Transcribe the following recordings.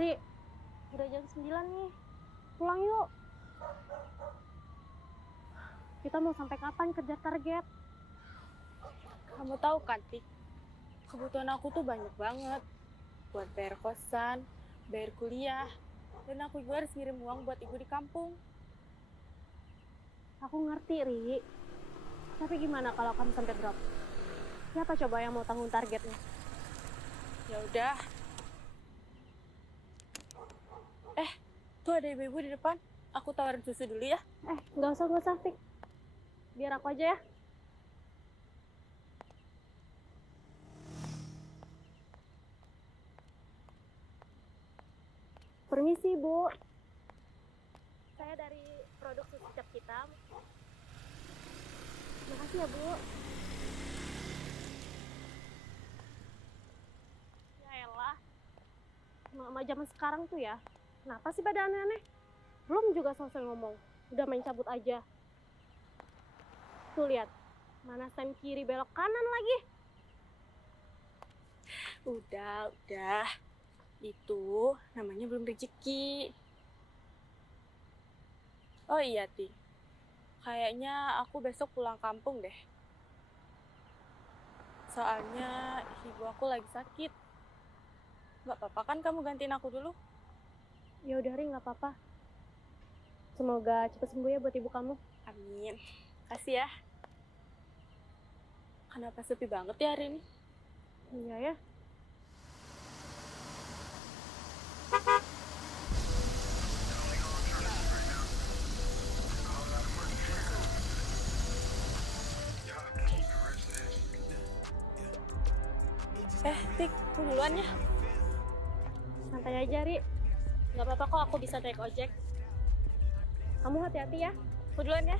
Ri, udah jam 9 nih. Pulang yuk. Kita mau sampai kapan kejar target? Kamu tahu kan, Tik, kebutuhan aku tuh banyak banget. Buat bayar kosan, bayar kuliah, dan aku juga harus ngirim uang buat ibu di kampung. Aku ngerti, Ri. Tapi gimana kalau kamu sampai drop? Siapa coba yang mau tanggung targetnya? Ya udah. Tuh ada ibu-ibu di depan. Aku tawarin susu dulu ya. Nggak usah, Tik. Biar aku aja ya. Permisi, Bu. Saya dari produk susu cap hitam. Makasih ya, Bu. Ya elah. Mama zaman sekarang tuh ya. Kenapa sih pada aneh-aneh? Belum juga selesai ngomong. Udah main cabut aja. Tuh lihat. Mana stand kiri belok kanan lagi. Udah. Itu namanya belum rezeki. Oh iya, Tik. Kayaknya aku besok pulang kampung deh. Soalnya ibu aku lagi sakit. Nggak apa-apa kan kamu gantiin aku dulu? Ya udah, Ri, nggak apa-apa. Semoga cepat sembuh ya buat ibu kamu. Amin. Kasih ya. Kenapa sepi banget ya hari ini? Iya ya. Tik, aku duluan ya. Santai aja, Ri. Nggak apa-apa kok, aku bisa naik ojek. Kamu hati-hati ya. Aku duluan ya.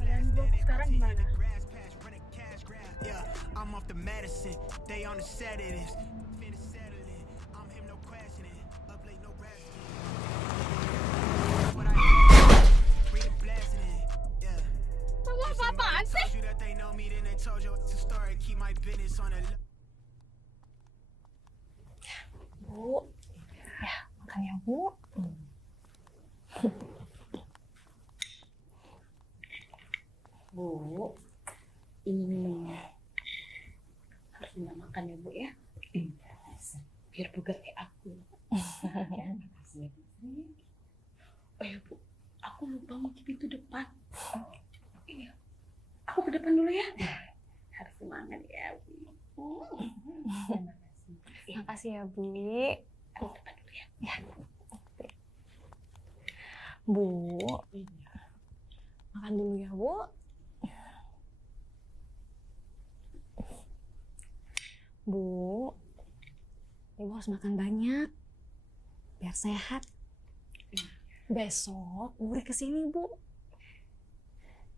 Kalian bos sekarang gimana? I'm off the medicine. They on the set of this. Finna settle it. I'm him, no questioning. Up late, no resting. What I read a blasting. Yeah. Kamu apa-apaan sih? Told you that they know me, then they told you it's a story. Keep my business on the low. Bu, ya makan ya Bu. Bu, ini harus minta makan ya Bu ya. Iya, Biar bugar kayak aku. ya, makasih ya Bu. Oh ya Bu, aku lupa kunci pintu depan. Iya, aku ke depan dulu ya. Harus semangat ya Bu. Makasih ya Bu. Aku ke depan dulu ya. Ya. Bu, makan dulu ya Bu. Bu, Ibu harus makan banyak biar sehat. Besok Uri kesini Bu.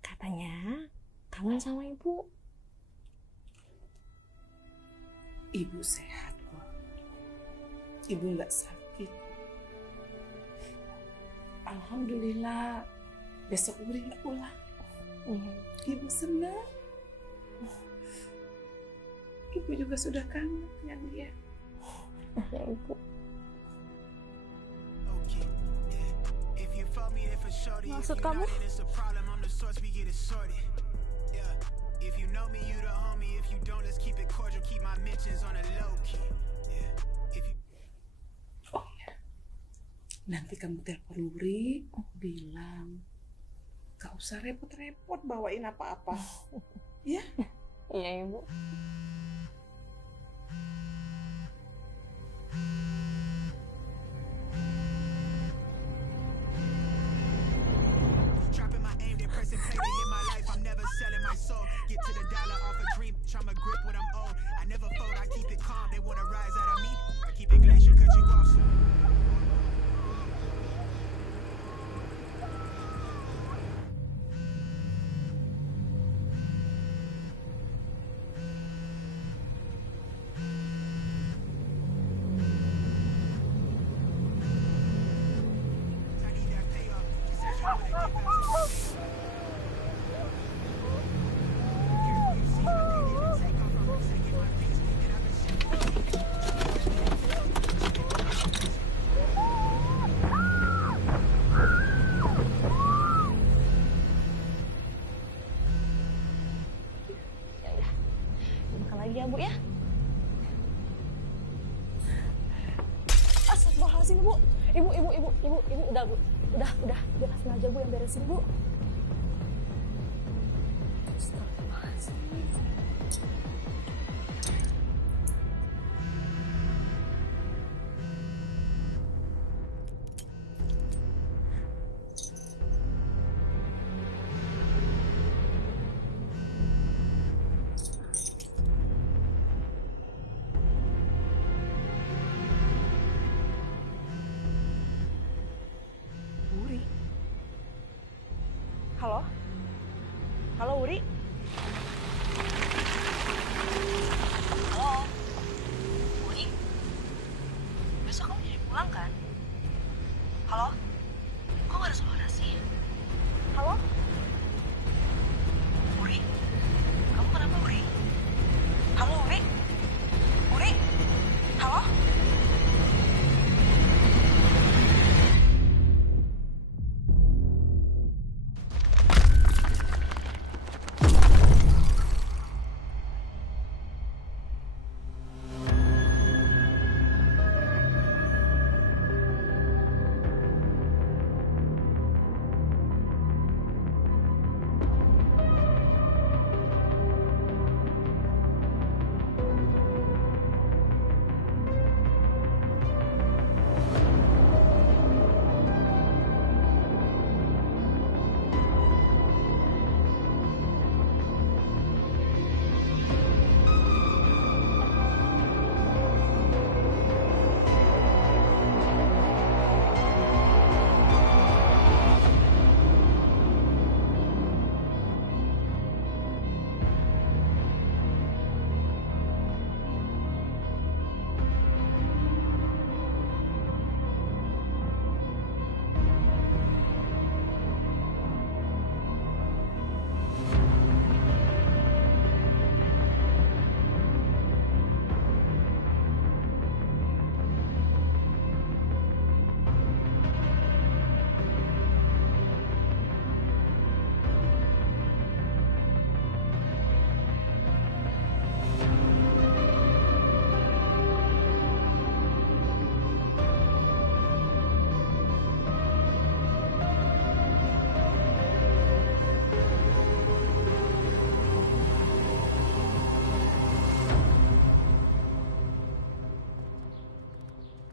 Katanya kangen sama Ibu. Ibu sehat kok. Ibu nggak sakit. Alhamdulillah. Besok Uri nggak pulang. Ibu senang. Ibu juga sudah kangen dengan dia. Ya Ibu. Okay. Yeah. If you fuck me, then for sure. Maksud kamu? It's a problem. I'm the source. We get it sorted. Yeah. If you know me, you the homie. If you don't, let's keep it cordial. Keep my mentions on a low key. Yeah. If you Oh ya. Nanti kamu telepon Uri, bilang gak usah repot-repot bawain apa-apa. Ya? Iya Ibu. dropping my aim, then pressing play to hit my life. I'm never selling my soul. Get to the dollar off a dream. Tryna grip when I'm old. I never fold. I keep it calm. They wanna rise out of me. I keep it glacier, cut you off. ya Bu ya. Astagfirullahaladzim Bu. Ibu, udah Bu. Udah, biar Asma aja Bu yang beresin Bu. Astagfirullahaladzim. Wuri. Halo? Halo, Wuri? Halo. Uri? Besok kamu jadi pulang kan? Halo? Kok gak ada suara sih? Halo? Uri? Kamu kenapa Uri? Halo Uri? Uri? Halo?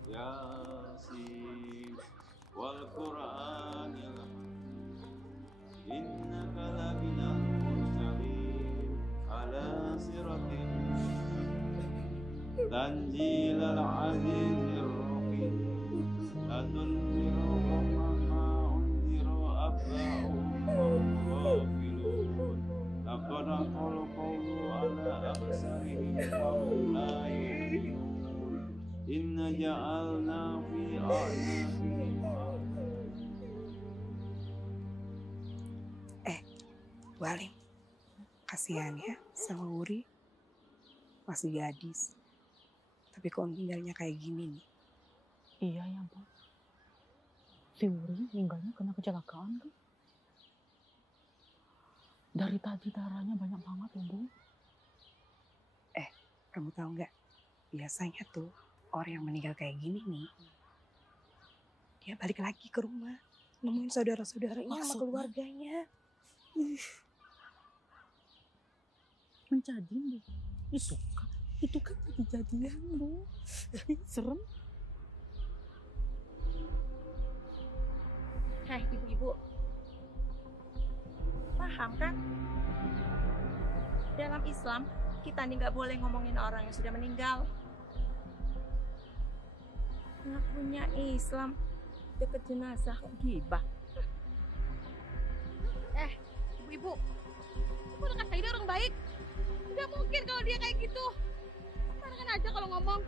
Yasin wal Qur'anil innaka laminal mursalin ala siratin tanzilal azizir rahim latunziru ma unziru abba'um ghafilun laqad qala qawlu ala absarihim wa hum la yu'minun inna ja'alna fi a'naqihim Bu Halim, kasihan ya sama Wuri. Masih gadis. Tapi kok tinggalnya kayak gini nih. Iya ya Bu. Si Wuri meninggalnya kena kecelakaan kan? Dari tadi darahnya banyak banget ya Bu. Kamu tahu nggak? Biasanya tuh orang yang meninggal kayak gini nih, dia balik lagi ke rumah, nemuin saudara-saudaranya sama Maksudnya? keluarganya. Menjadi Bu. Itu kan kejadian Bu. Serem. Hei ibu-ibu, paham kan? Dalam Islam, kita nih nggak boleh ngomongin orang yang sudah meninggal. Ngakunya Islam, deket jenazah kok gibah. Ibu-ibu, kamu udah kata dia orang baik. Nggak mungkin kalau dia kayak gitu. Sembarangan aja kalau ngomong.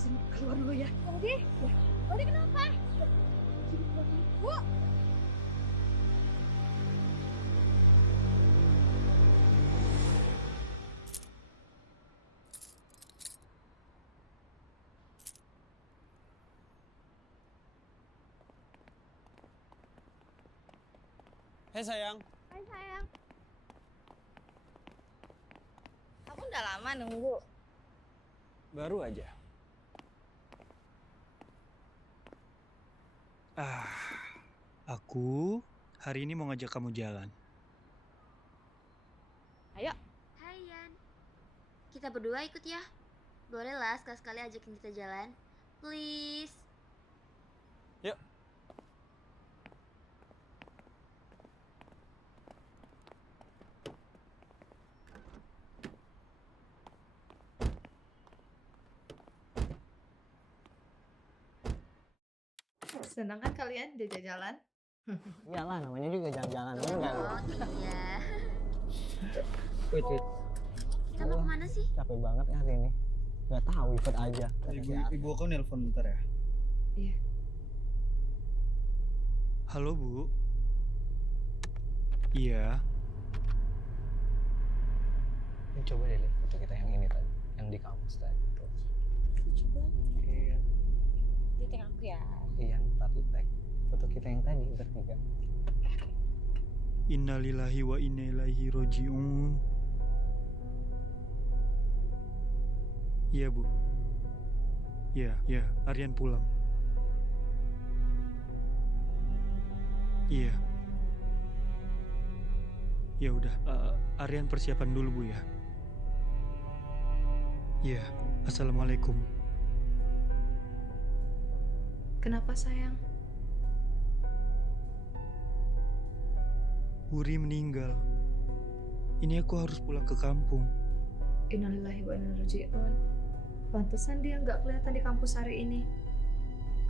sini keluar dulu ya. Budi? Budi kenapa? Bu! Hei sayang, Hai sayang. Kamu udah lama nunggu. baru aja. Aku hari ini mau ngajak kamu jalan. Ayo. Hai Yan, kita berdua ikut ya. Boleh lah sekali-sekali ajakin kita jalan. Please. Yuk. Senang kan kalian diajak jalan? Iyalah, namanya juga jalan-jalan enggak. Oh iya. Wait. Kita mau kemana sih? Capek banget ya hari ini. Gak tahu, ikut aja. Ibu aku nelpon bentar ya. Iya. Halo Bu. Iya. Coba deh lihat foto kita yang ini tadi, yang di kampus tadi. Lucu banget kan? Iya. Di tag aku ya. Iya, ntar di tag. Foto kita yang tadi bertiga. Innalillahi wa inna ilaihi roji'un. Iya Bu. Iya, Aryan pulang. Iya. Ya udah, Aryan persiapan dulu Bu ya. Iya, assalamualaikum. Kenapa sayang? Wuri meninggal. Ini aku harus pulang ke kampung. Innalillahi wa inna ilaihi raji'un. Pantesan dia nggak kelihatan di kampus hari ini.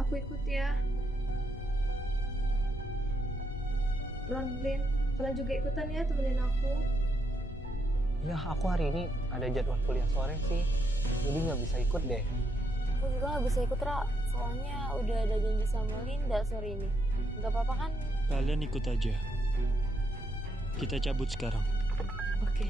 Aku ikut ya. Ron, Lin, kalian juga ikutan ya temenin aku. Ya, aku hari ini ada jadwal kuliah sore sih. Jadi nggak bisa ikut deh. Aku juga gak bisa ikut, Ra. Soalnya udah ada janji sama Linda sore ini. Gak apa-apa kan? Kalian ikut aja. Kita cabut sekarang. Oke.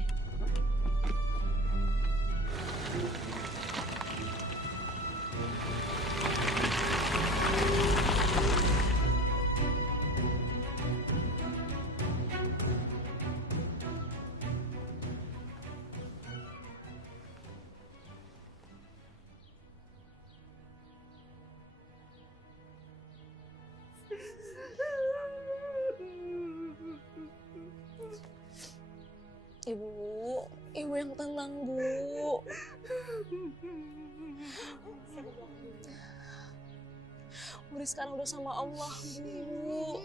Ibu yang tenang, Bu. Wuri sekarang udah sama Allah, Bu.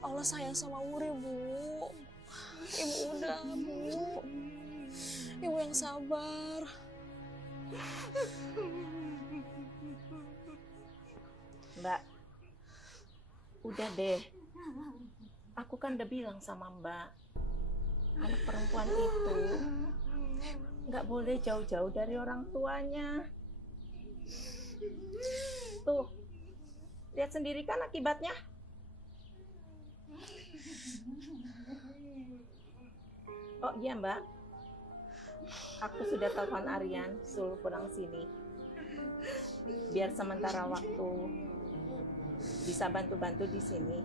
Allah sayang sama Wuri, Bu. Ibu udah, Bu. Ibu yang sabar. Mbak, udah deh. Aku kan udah bilang sama Mbak, anak perempuan itu nggak boleh jauh-jauh dari orang tuanya. Tuh, lihat sendiri kan akibatnya. Oh iya Mbak, aku sudah telepon Aryan suruh pulang sini. Biar sementara waktu bisa bantu-bantu di sini.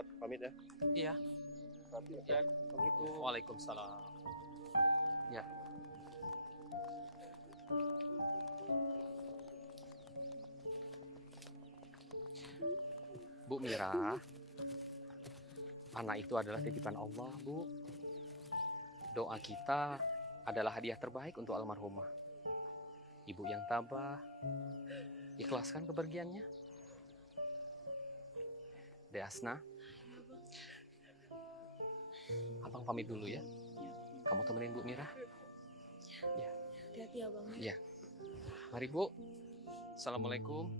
sholat pamit ya. Iya. Ya. Assalamualaikum. Waalaikumsalam. Ya. Bu Mira, anak itu adalah titipan Allah, Bu. Doa kita adalah hadiah terbaik untuk almarhumah. Ibu yang tabah, ikhlaskan kepergiannya. Dek Asna, Abang pamit dulu ya. Kamu temenin Bu Mira. Ya. Hati-hati ya Bang. Ya. Mari Bu. Assalamualaikum.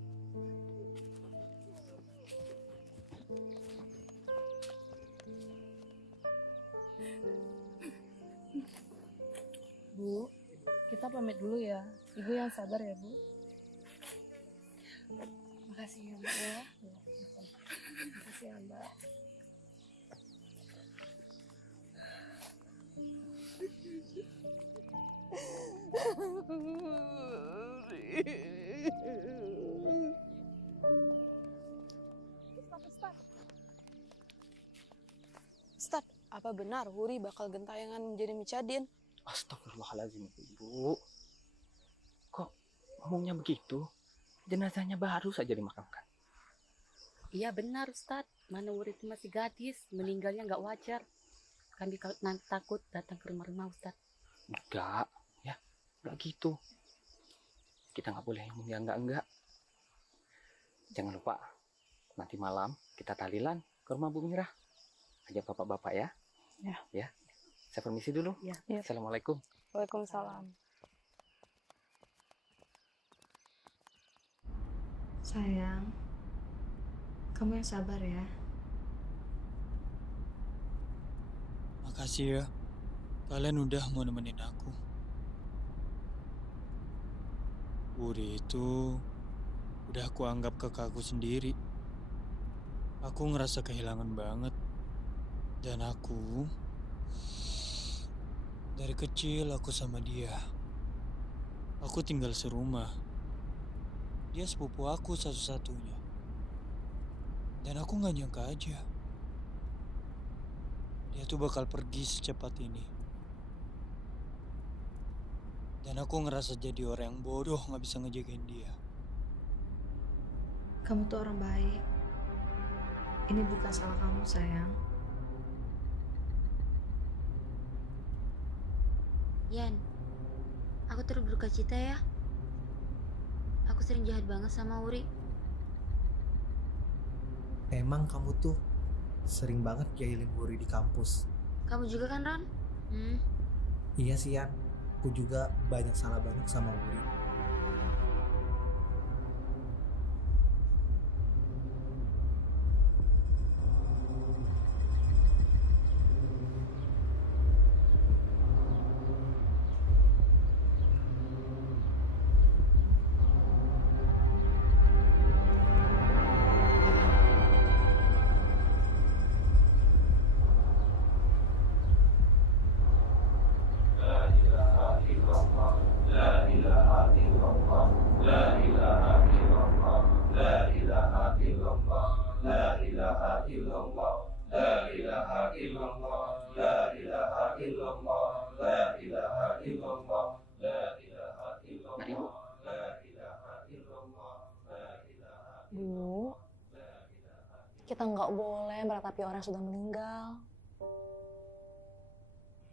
Bu, kita pamit dulu ya. Ibu yang sabar ya, Bu. Makasih ya, Mbak ya. Makasih ya, Mbak. Ustaz, apa benar Wuri bakal gentayangan menjadi Micadin? Astagfirullahaladzim, Ibu. Kok ngomongnya begitu? Jenazahnya baru saja dimakamkan. Iya benar Ustadz, mana Wuri itu masih gadis, meninggalnya nggak wajar. Kami takut datang ke rumah-rumah Ustadz. Enggak, ya, enggak gitu. Kita nggak boleh ngomong yang enggak. Jangan lupa, nanti malam kita tahlilan ke rumah Bu Mira. Ajak bapak-bapak ya. Ya. Ya. Saya permisi dulu. Ya. Assalamualaikum. Waalaikumsalam. Sayang, kamu yang sabar ya. Makasih ya. Kalian udah mau nemenin aku. Wuri itu udah aku anggap kakakku sendiri. Aku ngerasa kehilangan banget. Dan aku dari kecil aku sama dia. Aku tinggal serumah. Dia sepupu aku satu-satunya. Dan aku gak nyangka aja dia tuh bakal pergi secepat ini. Dan aku ngerasa jadi orang yang bodoh gak bisa ngejagain dia. Kamu tuh orang baik. Ini bukan salah kamu, sayang. Yan, aku turut berduka cita ya. Aku sering jahat banget sama Wuri. Emang kamu tuh sering banget jahilin Wuri di kampus. Kamu juga kan, Ron? Iya sih, Yan. Aku juga banyak salah banget sama Wuri. Bu, kita nggak boleh meratapi orang yang sudah meninggal.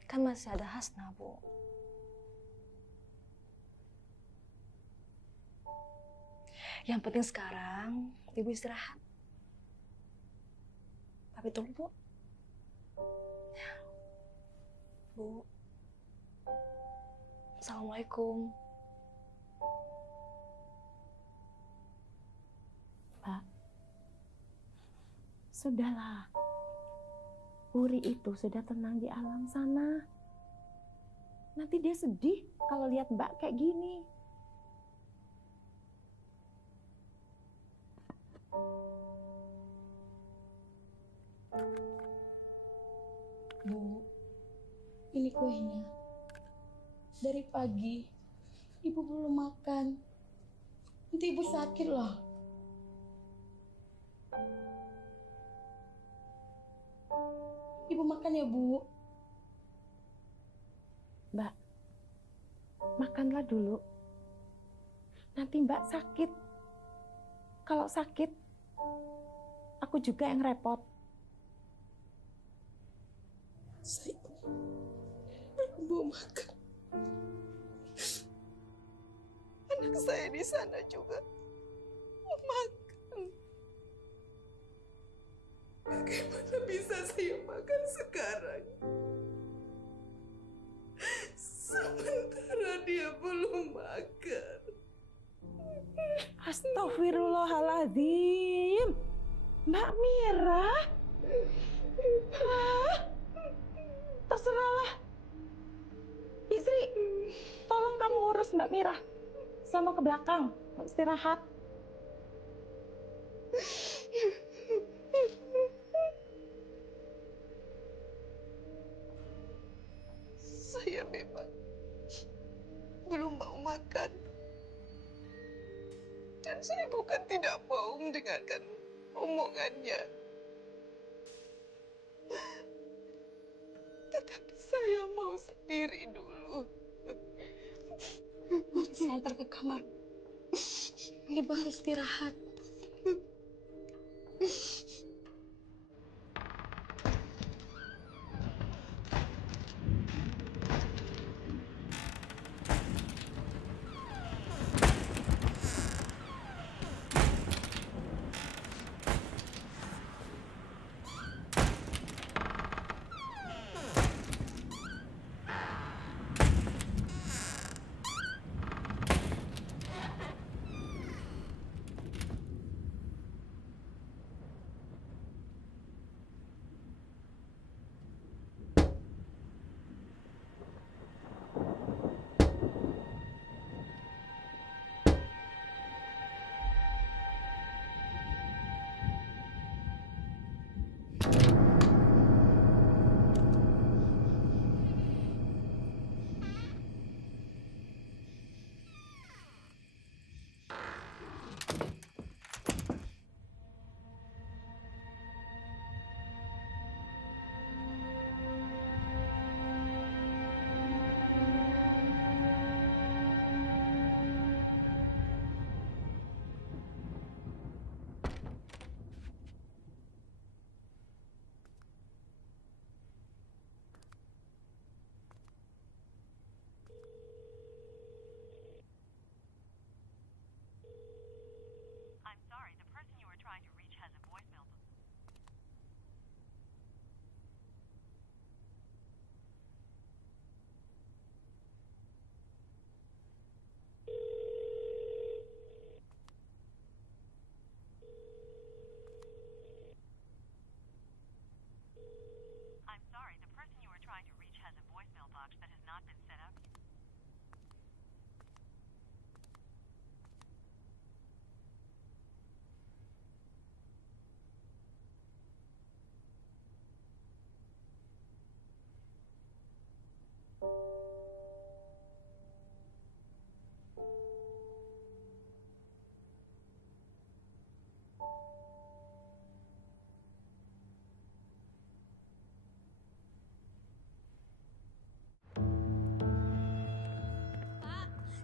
Kan masih ada Hasna, Bu. Yang penting sekarang Ibu istirahat. Tapi tunggu, Bu. Bu. Assalamualaikum. Pak, sudahlah. Wuri itu sudah tenang di alam sana. Nanti dia sedih kalau lihat Mbak kayak gini. Bu, ini kuenya. Dari pagi, Ibu belum makan. Nanti Ibu sakit loh. Ibu makan ya, Bu. Mbak, makanlah dulu. Nanti Mbak sakit. Kalau sakit, aku juga yang repot. Saya mau makan. Anak saya di sana juga mau makan. Bagaimana bisa saya makan sekarang? Sementara dia belum makan. Astagfirullahaladzim. Mbak Mira. Terserahlah. Istri, tolong kamu urus Mbak Mira. Sama ke belakang, istirahat. Saya memang belum mau makan. Dan saya bukan tidak mau mendengarkan omongannya. Tetapi saya mau sendiri dulu. Saya antar ke kamar. Ibu harus istirahat.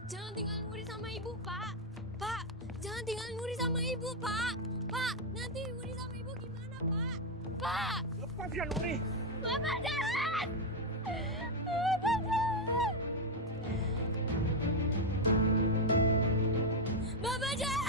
Jangan tinggalin Wuri sama ibu, Pak. Pak, jangan tinggalin Wuri sama ibu, Pak. Pak, nanti Wuri sama ibu gimana, Pak? Pak! Lepaskan Wuri! Bapak jalan! Bapak jalan! Bapak jalan!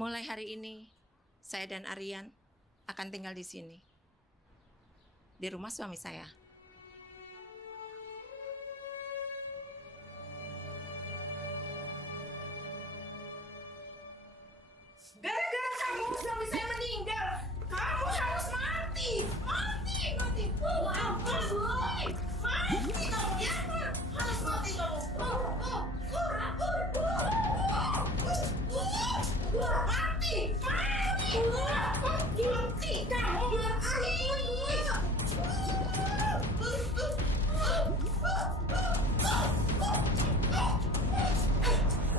Mulai hari ini, saya dan Aryan akan tinggal di sini. Di rumah suami saya. Gara-gara kamu suami saya meninggal, kamu harus mati. Mati, mati. Ampun, boy. Mati kamu ya. Harus mati kamu. Mati, mati. Mati kamu.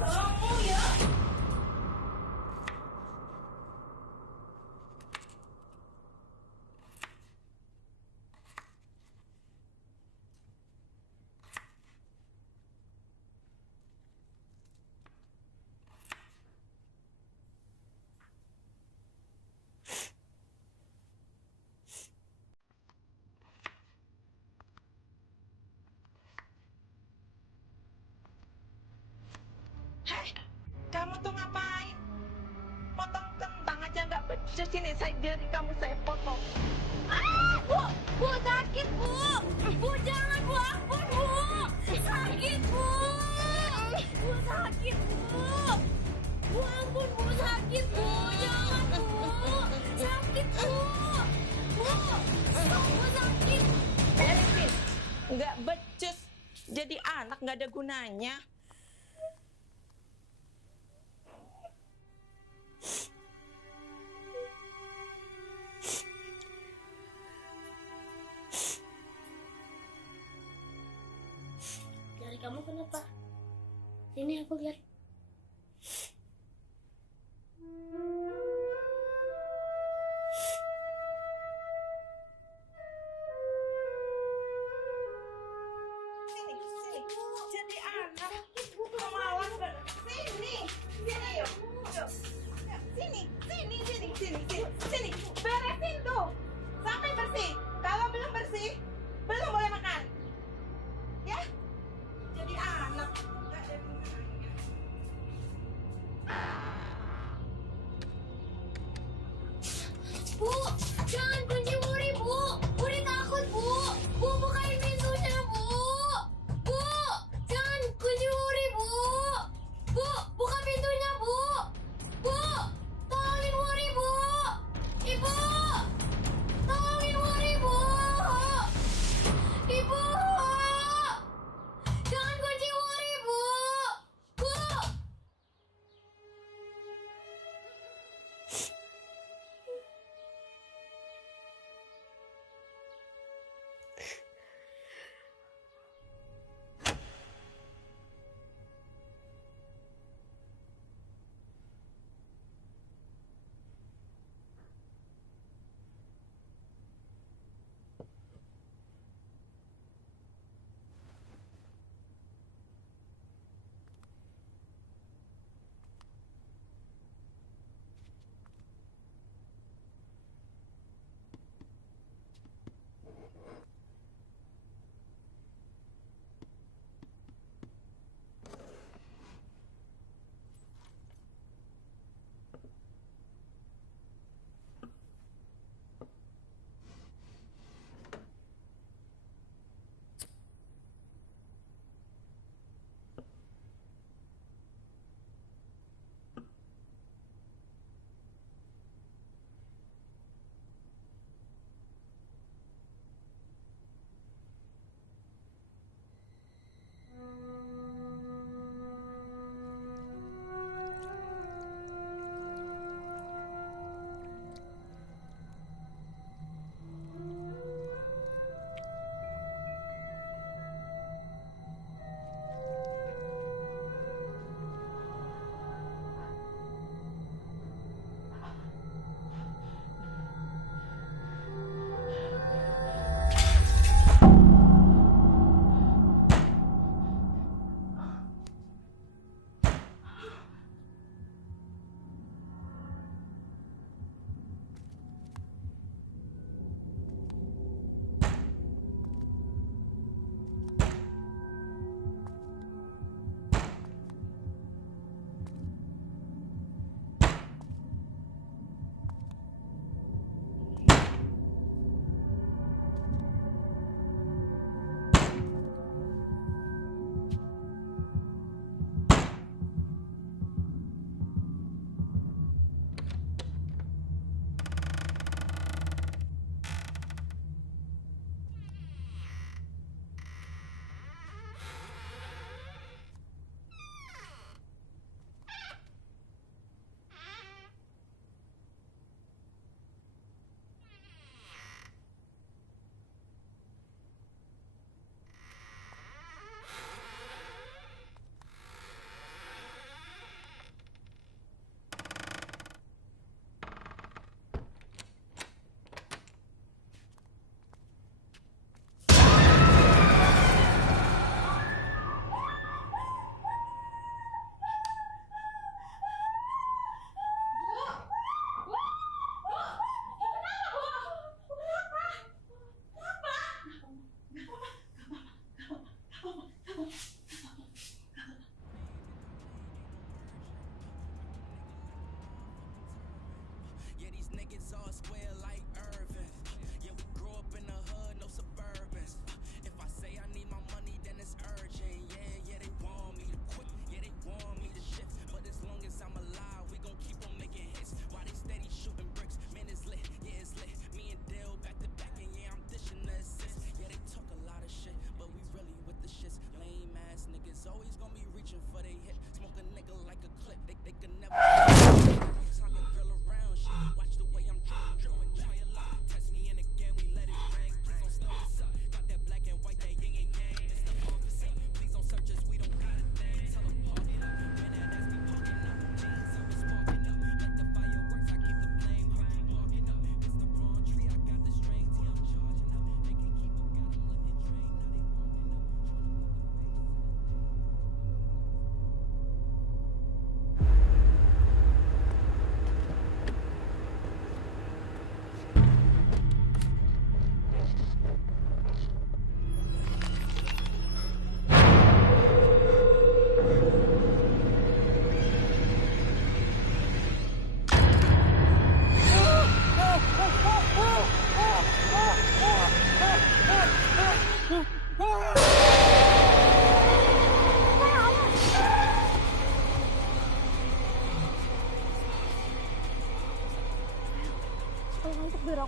Kamu ya. Hei, kamu tuh ngapain? Potong kentang aja nggak becus ini, saya jari kamu saya potong. Bu sakit bu. Bu jangan bu, ampun bu. Sakit bu. Bu sakit bu. Bu ampun bu sakit bu. Jangan bu. Sakit bu. Bu, bu sakit. Beresin, nggak becus. Jadi anak nggak ada gunanya. Jari kamu kenapa? Ini aku lihat. Sini, sini. Jadi anak. Malas banget. Sini, sini yuk. Yuk. Sini, sini, sini, sini, sini, sini. Beresin tuh. Sampai bersih. Kalau belum bersih, belum boleh makan. Ya? Jadi anak. Nggak ada gunanya. Bu, jangan kunci Wuri bu. Wuri takut bu. Bu bukain pintunya bu. Bu, jangan kunci Wuri bu. Bu, buka pintunya bu. Bu, tolongin Wuri bu.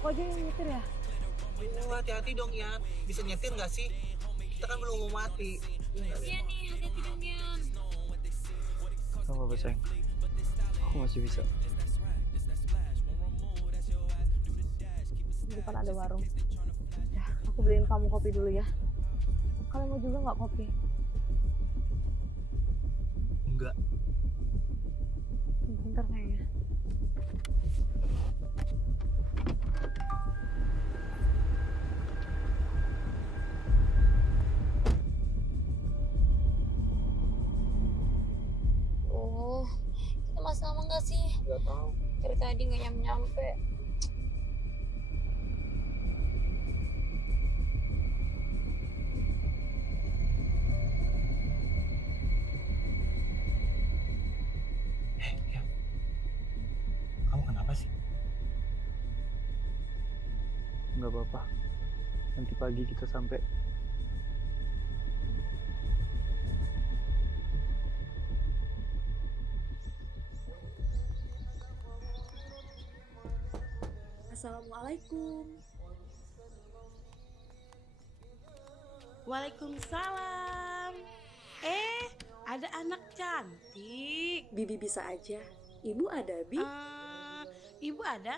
aku aja yang nyetir ya? Oh, hati-hati dong Ian. Bisa nyetir nggak sih? Kita kan belum mau mati. Iya nih, hati-hati dong Yan. Gak apa-apa sayang. Aku masih bisa. Di depan ada warung. Ya, aku beliin kamu kopi dulu ya. Kalian mau juga nggak kopi? Enggak. Bentar sayangnya. Oh, kita masih lama nggak sih? Nggak tahu. Dari tadi nggak nyampe. Kamu kenapa sih? Nggak apa-apa. Nanti pagi kita sampai. Assalamualaikum. Waalaikumsalam. Ada anak cantik. Bibi bisa aja. Ibu ada, Bi? Ibu ada?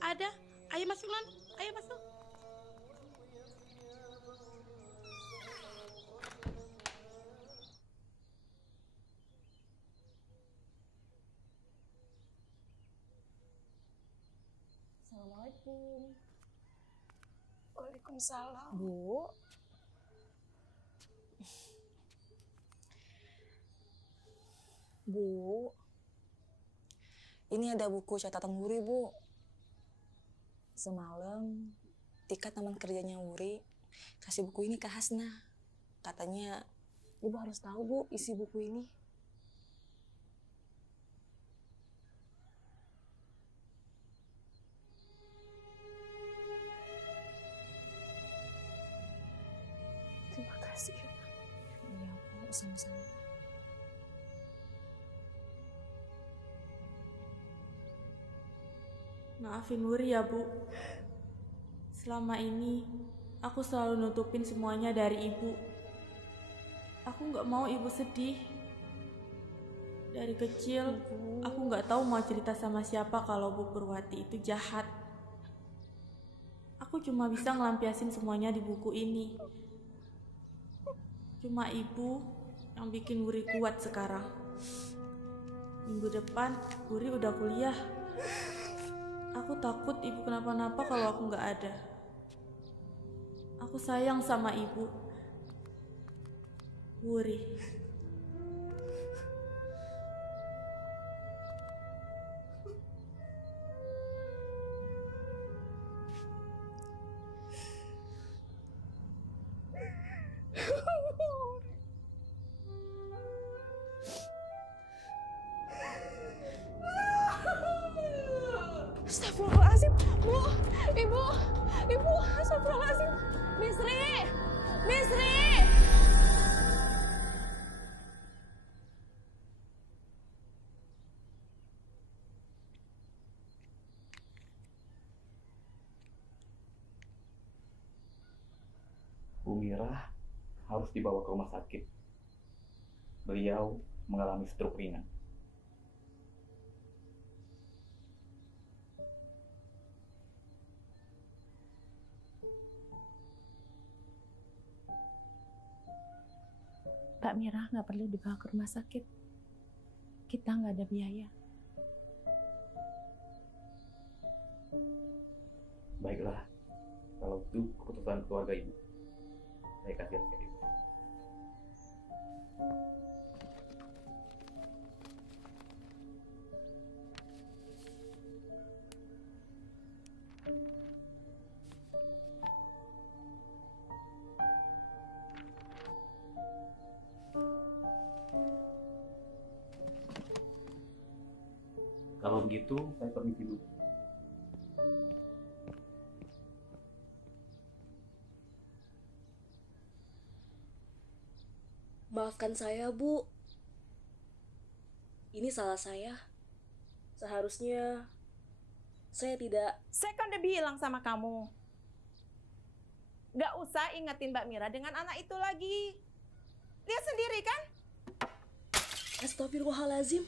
Ada. Ayo masuk, Non. Ayo masuk. Assalamualaikum. Waalaikumsalam. Bu. Bu. Ini ada buku catatan Wuri, Bu. Semalam Tika teman kerjanya Wuri kasih buku ini ke Hasna. Katanya Ibu harus tahu, Bu, isi buku ini. Terima kasih. Iya, Bu, sama-sama. Maafin Wuri ya, Bu. Selama ini, aku selalu nutupin semuanya dari Ibu. Aku nggak mau Ibu sedih. Dari kecil, aku nggak tahu mau cerita sama siapa kalau Bu Purwati itu jahat. Aku cuma bisa ngelampiasin semuanya di buku ini. Cuma Ibu yang bikin Wuri kuat sekarang. Minggu depan, Wuri udah kuliah. Aku takut Ibu kenapa-napa kalau aku nggak ada. Aku sayang sama Ibu. Wuri. Astagfirullahaladzim, Bu, Ibu, astagfirullahaladzim. Bisri, Bisri. Bu Mira harus dibawa ke rumah sakit. Beliau mengalami stroke ringan. Mbak Mira nggak perlu dibawa ke rumah sakit. Kita nggak ada biaya. Baiklah, kalau itu keputusan keluarga Ibu. Saya kasih resep Ibu. Kalau begitu, saya permisi dulu. Maafkan saya, Bu. Ini salah saya. Seharusnya Saya tidak. Saya kan udah bilang sama kamu. Gak usah ingetin Mbak Mira dengan anak itu lagi. Lihat sendiri kan? Astagfirullahalazim.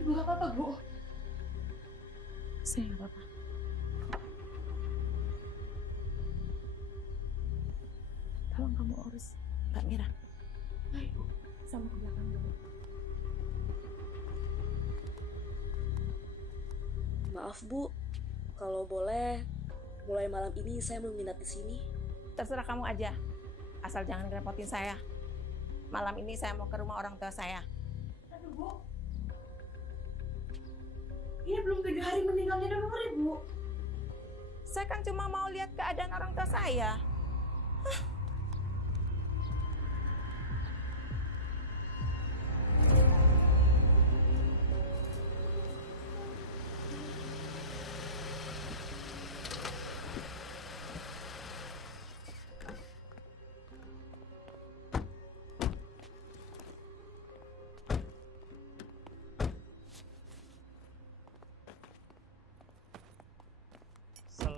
Ibu gak apa-apa, Bu. Saya nggak apa-apa. Tolong kamu urus Mbak Mira. Ayo, Bu. Sama ke belakang dulu. Maaf Bu, kalau boleh mulai malam ini saya mau nginap di sini. Terserah kamu aja. Asal jangan ngerepotin saya. Malam ini saya mau ke rumah orang tua saya. Aduh, Bu. Ini belum 3 hari meninggalnya udah nomor Ibu. Saya kan cuma mau lihat keadaan orang tua saya.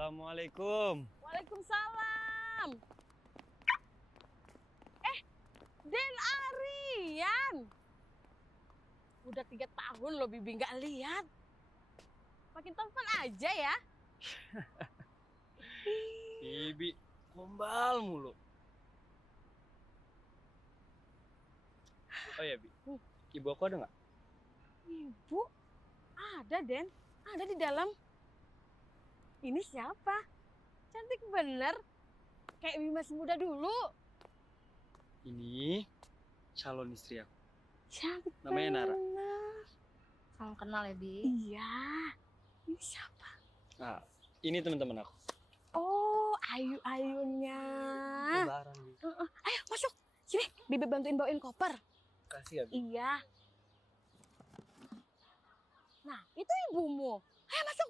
Assalamualaikum. Waalaikumsalam. Den Arian. Udah 3 tahun loh Bibi nggak lihat. Makin telepon aja ya. Bibi gombal mulu. Oh ya, Bi. Ibu aku ada nggak? Ibu? Ada, Den. Ada di dalam. Ini siapa? Cantik bener. Kayak Bibi masih muda dulu. Ini calon istri aku. Cantik Namanya Nara. Kamu kenal ya, Bi? Iya. Ini siapa? Nah, ini teman-teman aku. Oh, Ayu-ayunya. Lebaran, Bi. Ayo masuk. Sini, Bibi bantuin bawain koper. Kasih ya, Bi. Iya. Nah, itu ibumu. Ayo masuk.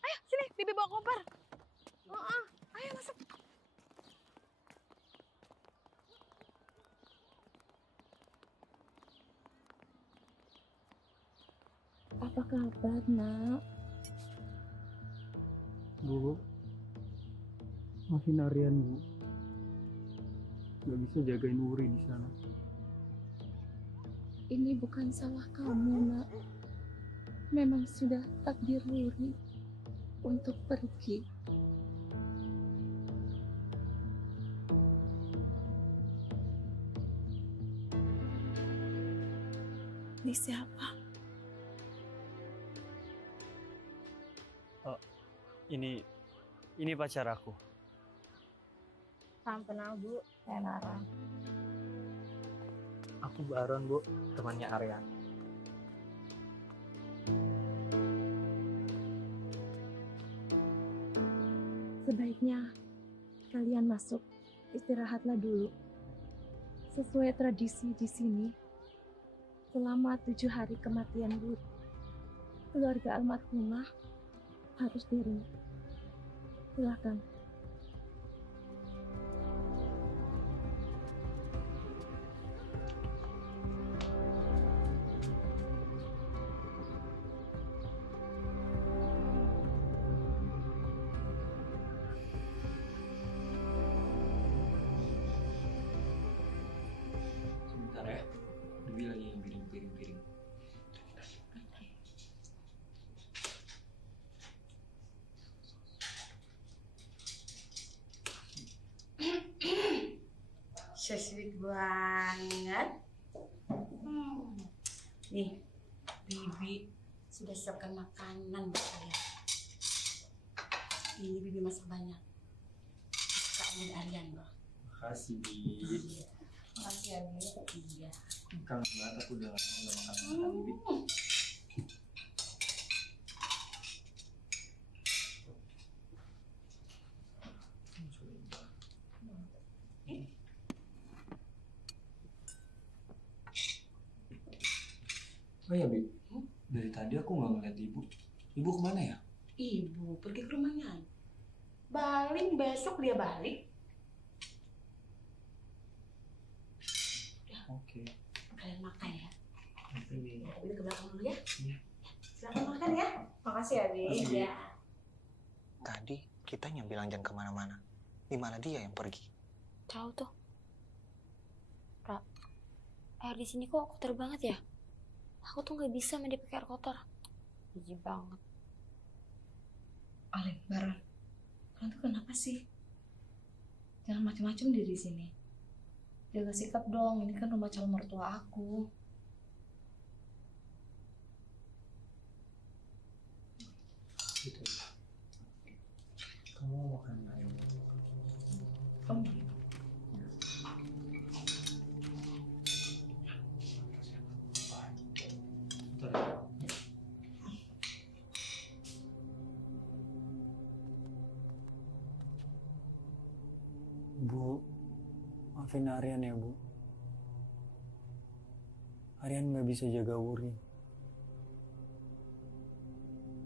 Ayo, sini, Bibi bawa koper. Ayo masuk. Apa kabar, Nak? Bu, maafin Aryan, Bu. Gak bisa jagain Wuri di sana. Ini bukan salah kamu, Nak. Memang sudah takdir Wuri untuk pergi. Ini siapa? Oh, ini pacar aku. Salam kenal, Bu. Saya Nara. Aku Baron, Bu, temannya Arya. Sebaiknya kalian masuk, istirahatlah dulu. Sesuai tradisi di sini, selama 7 hari kematian Wuri, keluarga almarhumah harus di rumah. Silakan. Sebentar ya, Dewi lagi ngambilin piring-piring. So sweet banget. Nih, Bibi sudah siapkan makanan buat kalian. Ini Bibi masak banyak. Kesukaan Aryan loh. Makasih, Bi. Makasih ya, Bi. Iya. Kangen banget aku udah lama gak makan-makan, Bi. Oh ya, Bi. Dari tadi aku nggak ngeliat ibu. Ibu kemana ya? Ibu pergi ke rumahnya. Balik besok dia balik. Oke. Kalian makan ya. Oke, Bi. Mobil ke belakang dulu ya. Iya. Silakan makan ya. Makasih ya, Bi. Makasih, Bi. Ya. Tadi kita yang bilang jangan kemana-mana. Di mana dia yang pergi? Tahu tuh. Ra, air di sini kok kotor banget ya? Aku tuh nggak bisa mandi pakai air kotor. Jijik banget. Alin, Baron, kalian tuh kenapa sih? Jangan macam-macam di sini. Jaga sikap dong, ini kan rumah calon mertua aku. Gitu. Kamu mau makan ayam? Oh gitu. Bu, maafin Aryan ya, Bu. Aryan nggak bisa jaga Wuri.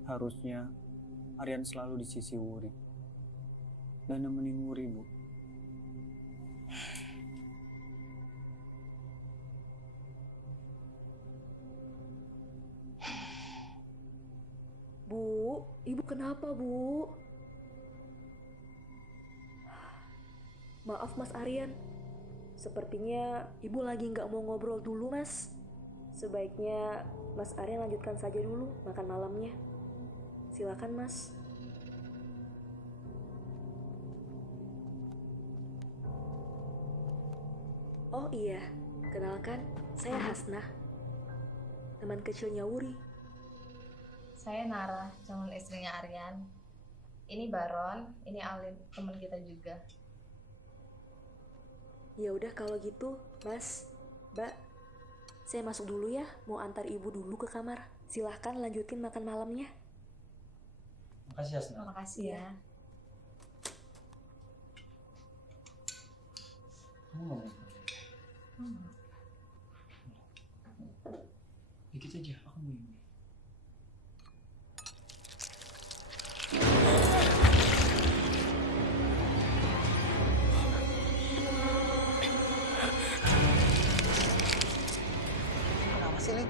Harusnya Aryan selalu di sisi Wuri dan nemenin Wuri, Bu. Bu, ibu kenapa, Bu? Maaf, Mas Aryan. Sepertinya ibu lagi nggak mau ngobrol dulu, Mas. Sebaiknya Mas Aryan lanjutkan saja dulu makan malamnya. Silakan, Mas. Oh iya, kenalkan, saya Hasnah, teman kecilnya Wuri. Saya Nara, calon istrinya Aryan. Ini Baron, ini Alin, teman kita juga. Ya udah kalau gitu, Mas, Mbak, saya masuk dulu ya, mau antar ibu dulu ke kamar. Silahkan lanjutin makan malamnya. Makasih, Hasnah. Makasih ya. Kamu nggak mau? Dikit aja, aku mau ini. Kenapa sih, Lin?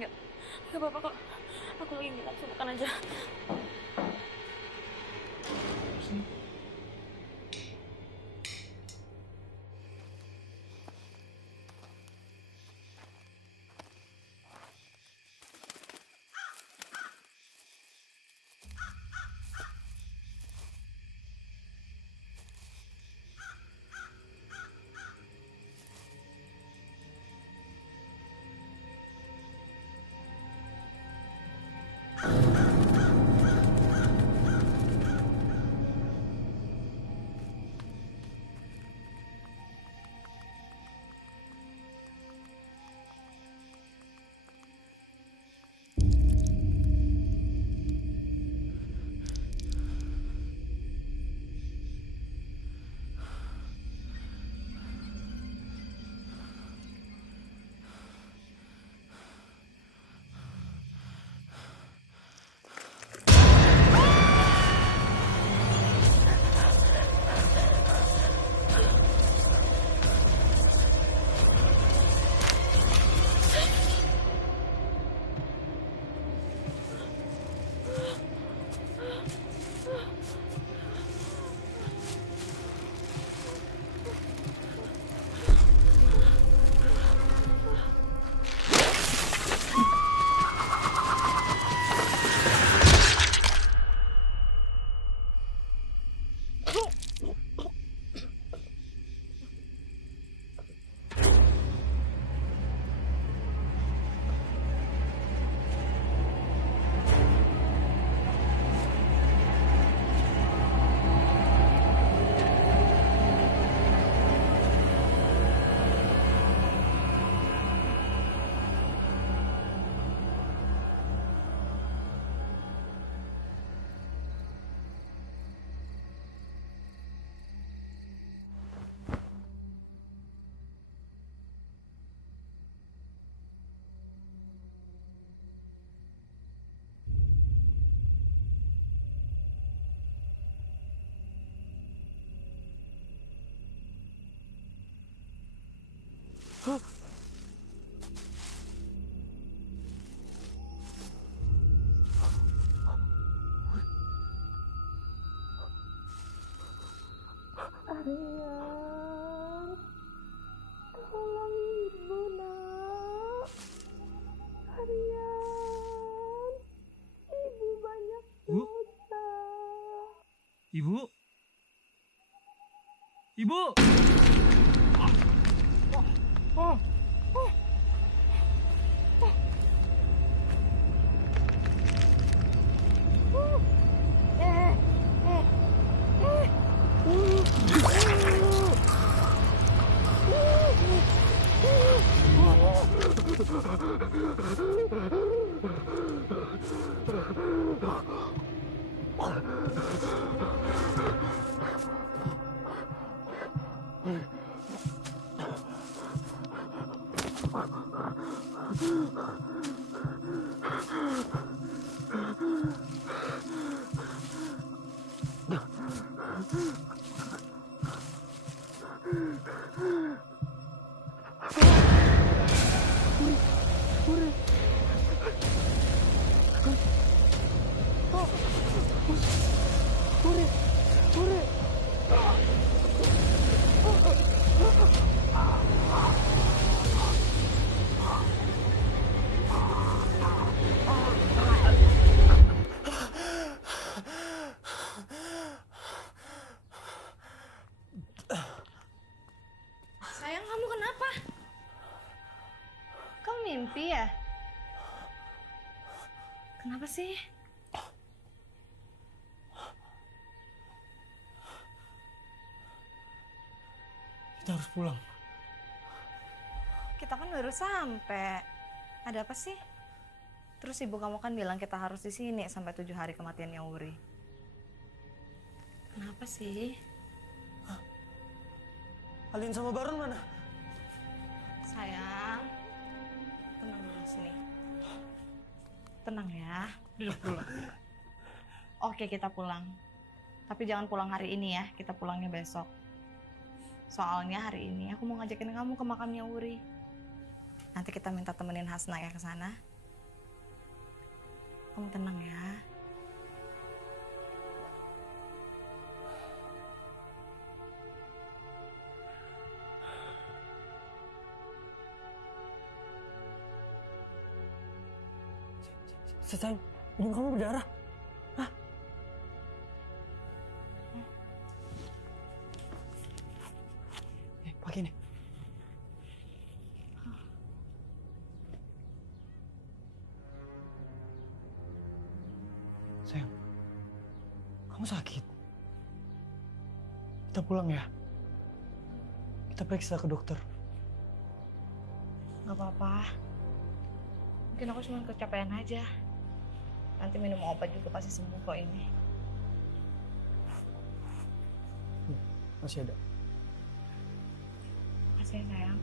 Nggak apa-apa kok. Aku lagi nggak nafsu makan aja. Aryan, tolong ibu nak. Aryan, ibu banyak dosa. Ibu? Ibu! Sayang, kamu kenapa? Kamu mimpi ya? Kenapa sih? Kita harus pulang. Kita kan baru sampai. Ada apa sih? Terus ibu kamu kan bilang kita harus di sini sampai 7 hari kematiannya Wuri. Kenapa sih? Alin sama Baron mana? Sayang, tenang dulu sini. Tenang ya. Iya, pulang. Oke, kita pulang. Tapi jangan pulang hari ini ya, kita pulangnya besok. Soalnya hari ini aku mau ngajakin kamu ke makamnya Wuri. Nanti kita minta temenin Hasna ya ke sana. Kamu tenang ya. Sayang, hidung kamu berdarah. Hah? Pakai nih. Sayang, kamu sakit. Kita pulang ya. Kita periksa ke dokter. Gak apa-apa. Mungkin aku cuma kecapean aja. Nanti minum obat juga pasti sembuh kok ini. Masih ada. Makasih ya sayang.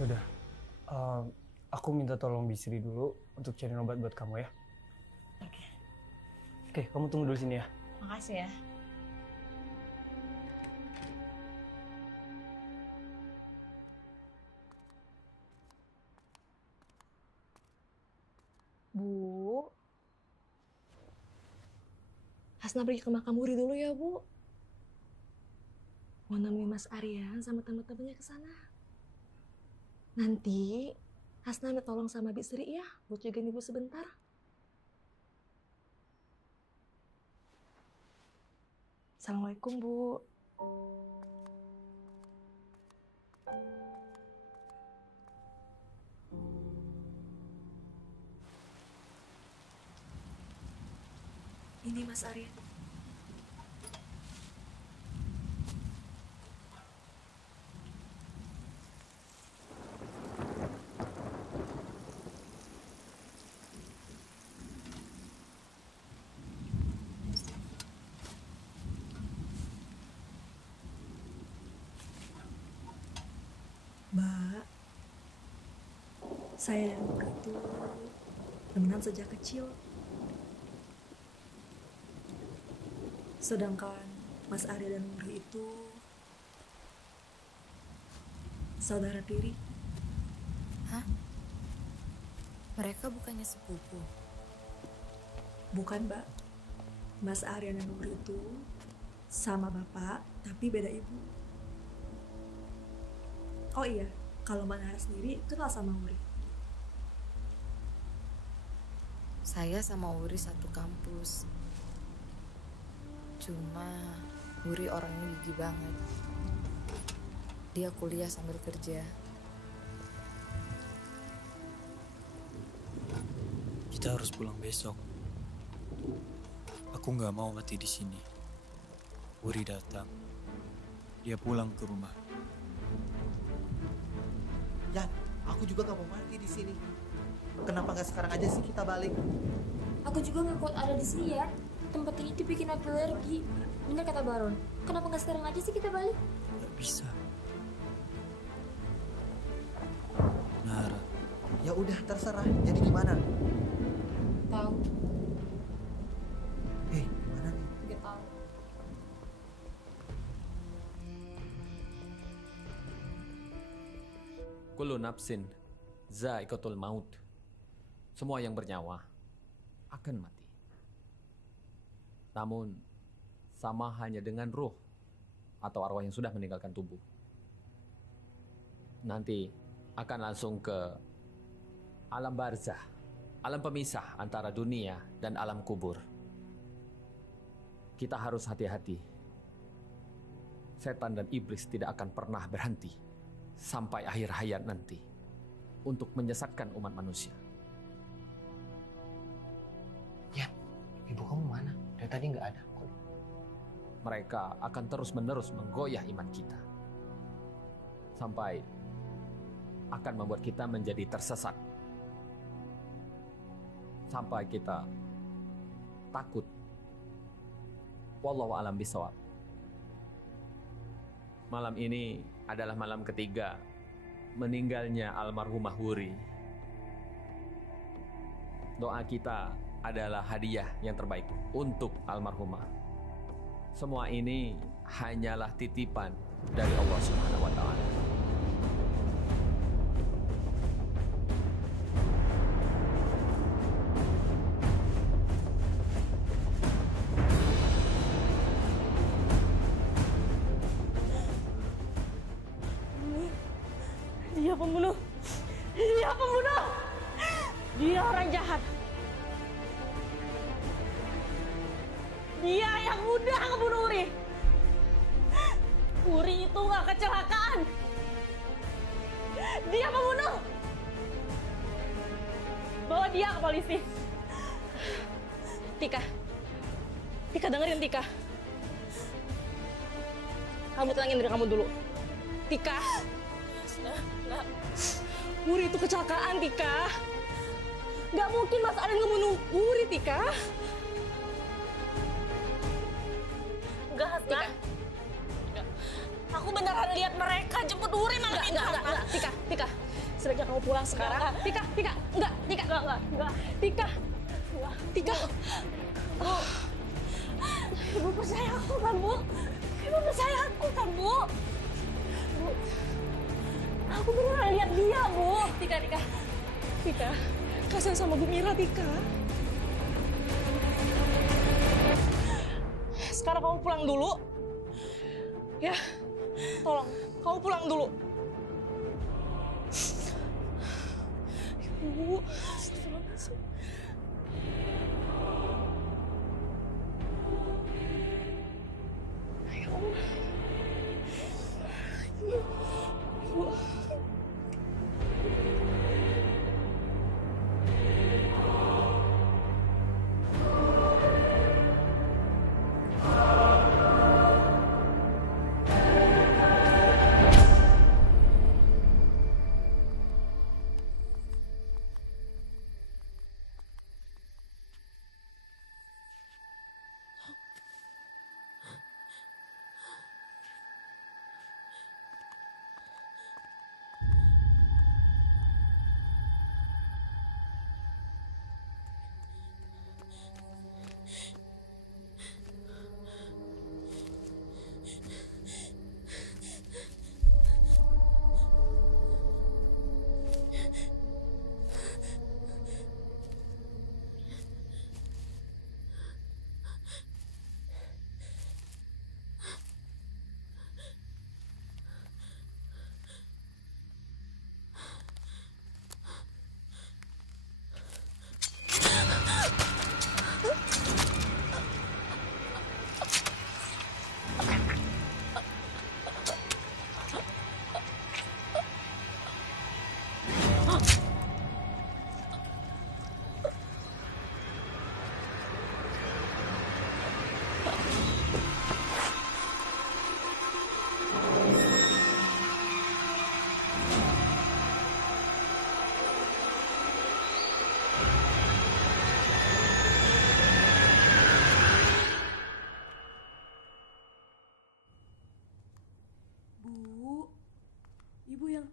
Yaudah, aku minta tolong Bisri dulu untuk cari obat buat kamu ya. Oke, kamu tunggu dulu sini ya. Makasih ya. Bu, Hasna pergi ke makam Wuri dulu ya, Bu. Mau nemenin Mas Aryan sama teman-temannya ke sana. Nanti Hasna minta tolong sama Bisri ya, buat jagain Ibu sebentar. Assalamualaikum, Bu. Ini Mas Aryan. Mbak, saya dan Mbak itu temenan sejak kecil. Sedangkan Mas Arya dan Wuri itu saudara tiri. Hah? Mereka bukannya sepupu? Bukan, Mbak. Mas Arya dan Wuri itu sama bapak Tapi beda ibu. Oh iya, kalau Mbak Nara sendiri kenal sama Wuri? Saya sama Wuri satu kampus. Cuma Wuri orangnya gigih banget. Dia kuliah sambil kerja. Kita harus pulang besok. Aku nggak mau mati di sini. Wuri datang. Dia pulang ke rumah. Ya, aku juga gak mau mati di sini. Kenapa nggak sekarang aja sih kita balik? Aku juga nggak kuat ada di sini ya. Tempat ini tuh bikin aku alergi. Bener kata Baron. Kenapa nggak sekarang aja sih kita balik? Nggak bisa. Nara. Ya udah terserah. Jadi gimana? Tahu. Gimana nih? Gak tahu. Kullu nafsin za'iqatul maut. Semua yang bernyawa akan mati. Namun sama hanya dengan ruh atau arwah yang sudah meninggalkan tubuh. Nanti akan langsung ke alam barzah, alam pemisah antara dunia dan alam kubur. Kita harus hati-hati. Setan dan iblis tidak akan pernah berhenti sampai akhir hayat nanti untuk menyesatkan umat manusia. Ya, ibu kamu mana? Dari tadi nggak ada. Mereka akan terus-menerus menggoyah iman kita sampai akan membuat kita menjadi tersesat, sampai kita takut. Wallahu a'lam bishawab. Malam ini adalah malam ketiga meninggalnya almarhumah Wuri. Doa kita adalah hadiah yang terbaik untuk almarhumah. Semua ini hanyalah titipan dari Allah Subhanahu wa Ta'ala. Dia pembunuh. Dia pembunuh. Dia orang jahat. Dia yang udah ngebunuh Wuri. Wuri itu nggak kecelakaan. Dia pembunuh. Bawa dia ke polisi. Tika. Tika dengerin Tika. Kamu tenangin diri kamu dulu. Tika. Nggak. Wuri itu kecelakaan, Tika. Nggak mungkin Mas Arin ngebunuh Wuri, Tika. Enggak, Tika. Enggak. Aku beneran lihat mereka jemput Wuri malam itu. Enggak. Tika. Sebaiknya kamu pulang sekarang. Tika. Enggak. Tika. Tika. Bu. Ibu percaya aku kan, Bu? Ibu percaya aku kan, Bu? Bu. Aku beneran lihat dia, Bu. Tika. Kasihan sama Bu Mira, Tika. Sekarang kamu pulang dulu. Ya, tolong. Kamu pulang dulu. Ibu. Ya Allah. Ibu.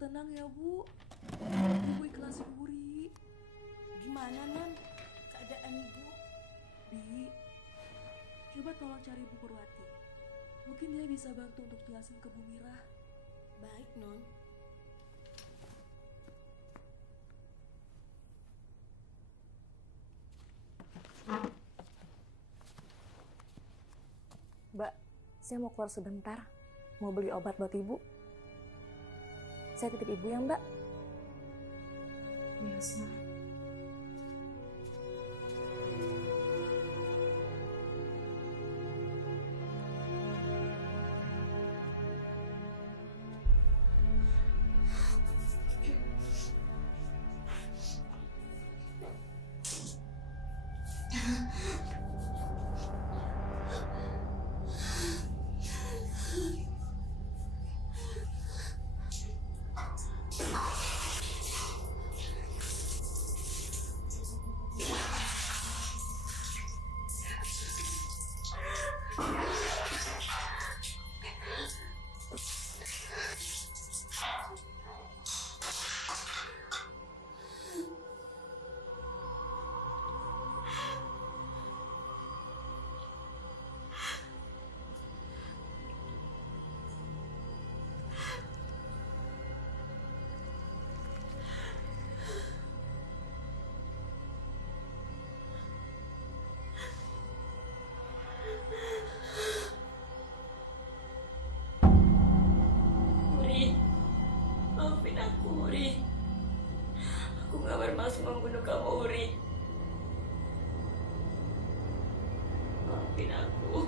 tenang ya, Bu. Ibu ikhlasin Wuri. Gimana, Non? Keadaan Ibu? Bi, coba tolong cari Bu Purwati. Mungkin dia bisa bantu untuk jelasin ke Bu Mira. Baik, Non. Mbak, saya mau keluar sebentar. Mau beli obat buat Ibu. Saya titip Ibu ya, Mbak. Iya, Snar. Maafin aku, Uri. Aku gak bermaksud membunuh kamu, Uri. Maafin aku.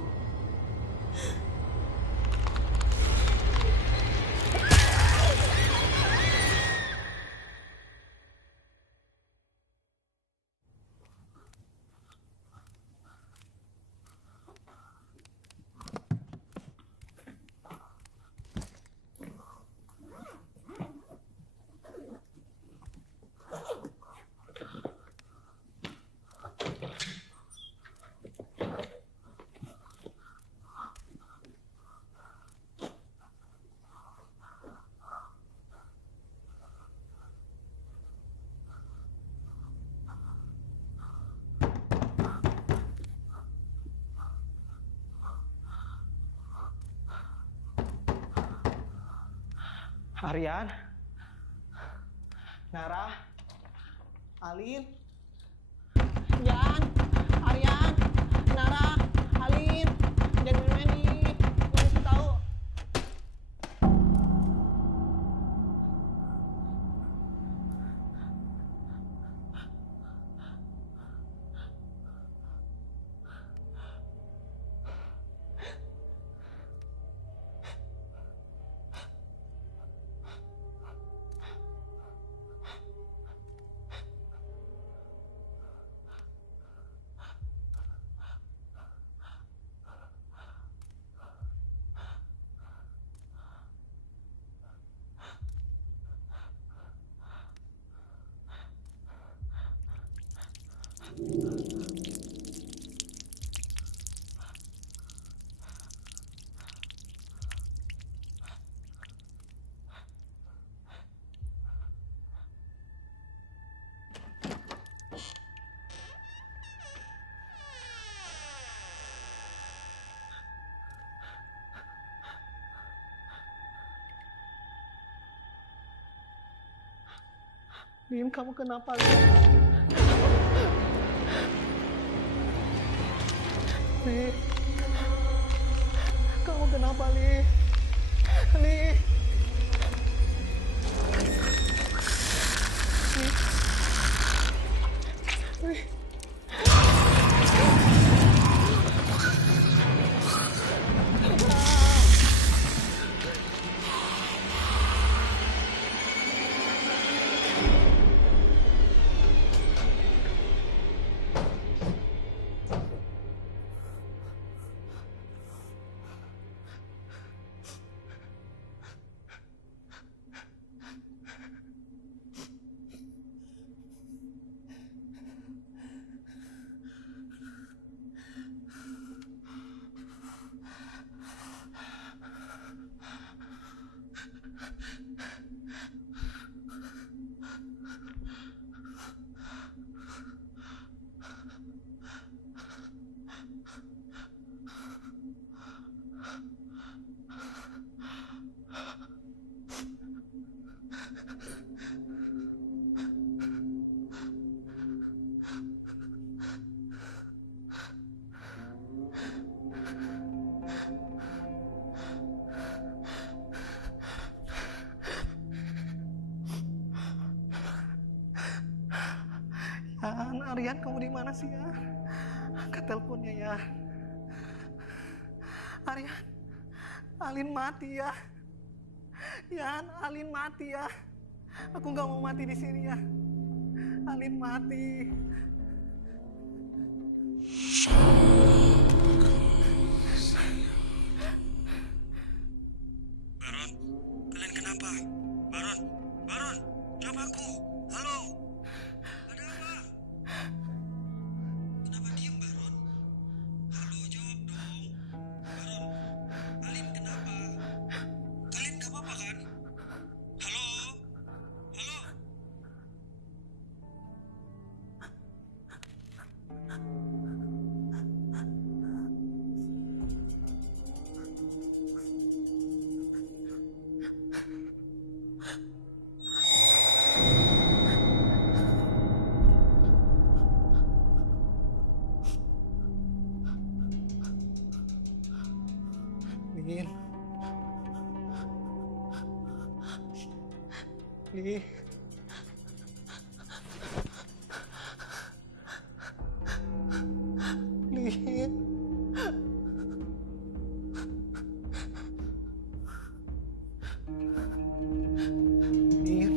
Aryan, Nara, Alin, Jan, Aryan, Nara, Alin, jangan main-main. Gue mesti tahu. Lin, kamu kenapa, Lin? Li, kamu kenapa, Li? Li. Li. Aryan, kamu di mana sih ya? Angkat teleponnya ya. Aryan, Alin mati ya. Yan, Alin mati ya. Aku nggak mau mati di sini ya. Alin mati. Baron, kalian kenapa? Baron, Baron, jawab aku. Halo, ada apa? Kenapa diem, Baron? Halo, jawab dong. Baron, Alin kenapa? Kalian gak apa-apa kan? Halo, halo. Lin. Lin. Lin. Lin. Lin.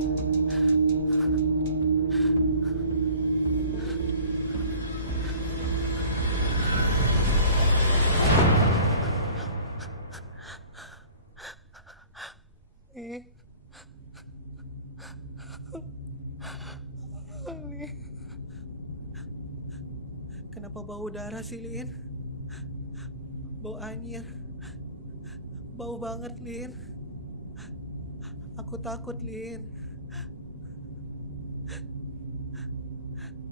Lin. Kenapa bau darah sih, Lin? Bau anyir. Bau banget, Lin. Aku takut, Lin.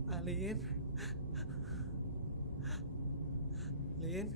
Alin. Lin.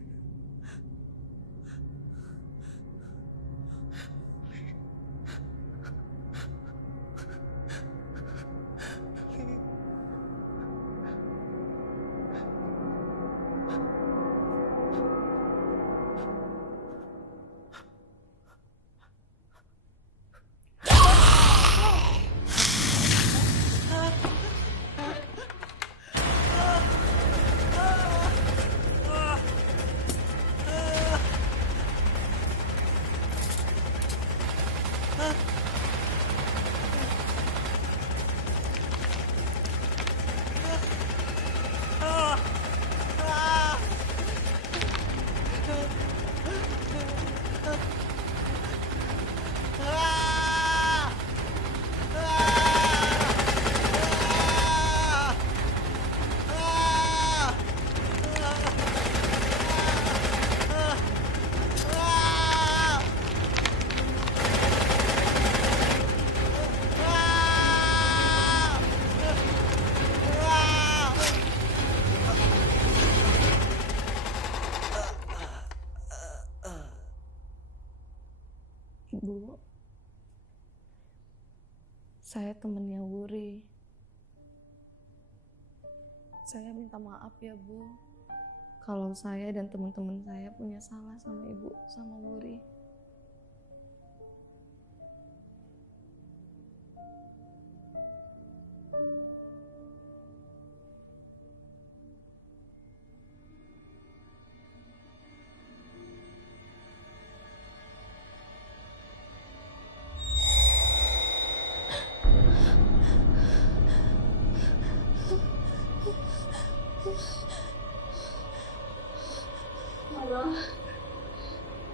Bu, saya temennya Wuri. Saya minta maaf ya, Bu. Kalau saya dan teman-teman saya punya salah sama Ibu, sama Wuri.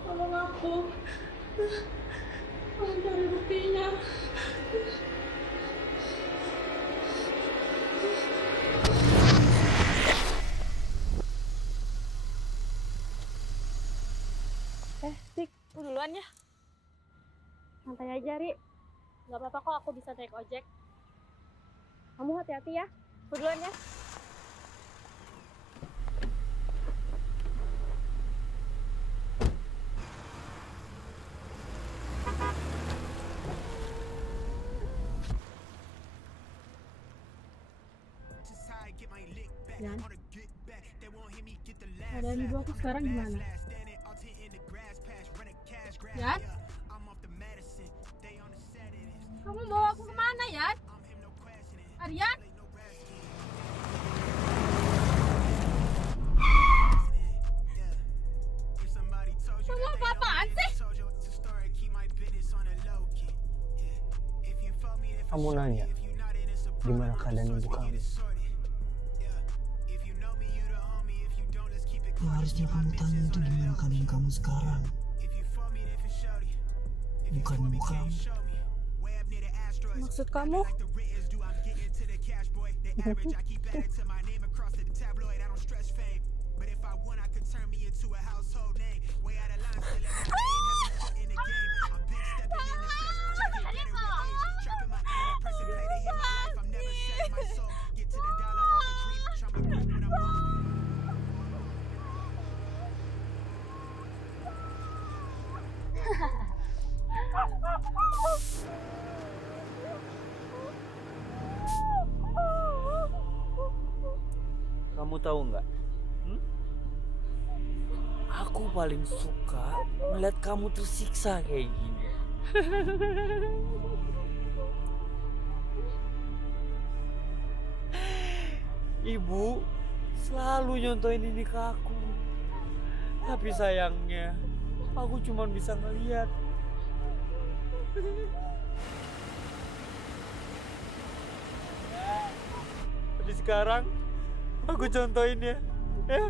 Tolong aku. Tolong cari buktinya. Dik, aku duluan ya. Santai aja, Ri. Gak apa-apa kok, aku bisa naik ojek. Kamu hati-hati ya. Aku duluan ya. Yan, keadaan ibu aku sekarang gimana? Yan? Kamu bawa aku kemana, Yan? Aryan? kamu nanya gimana keadaan ibu kamu. Ya harusnya kamu tanya itu gimana keadaan kamu sekarang, bukan ibu kamu. Maksud kamu? Kamu tahu nggak? Aku paling suka melihat kamu tersiksa kayak gini. Ibu selalu nyontoin ini ke aku. Tapi sayangnya, aku cuma bisa ngeliat. Tapi sekarang, aku contohin ya. Ya.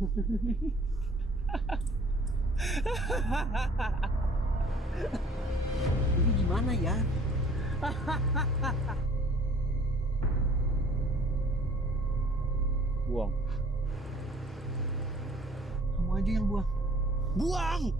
Ini gimana ya? Buang. Kamu aja yang buang. Buang!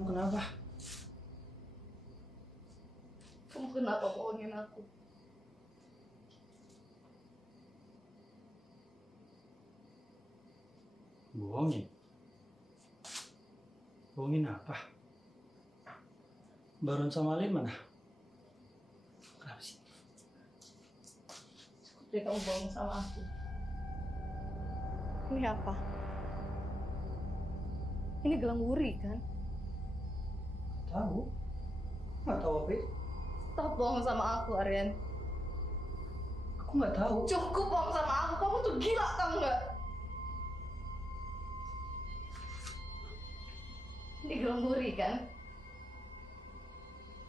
Kamu kenapa? Kamu kenapa bohongin aku? Bohongin? Bohongin apa? Baron sama Alin mana? Kenapa sih? Jadi kamu bohong sama aku. Ini apa? Ini gelang wuri kan? Tahu? Nggak tahu apa itu? Stop bohong sama aku, Aryan. Aku nggak tahu. Cukup bohong sama aku. Kamu tuh gila, kamu nggak? Ini gelang wuri kan?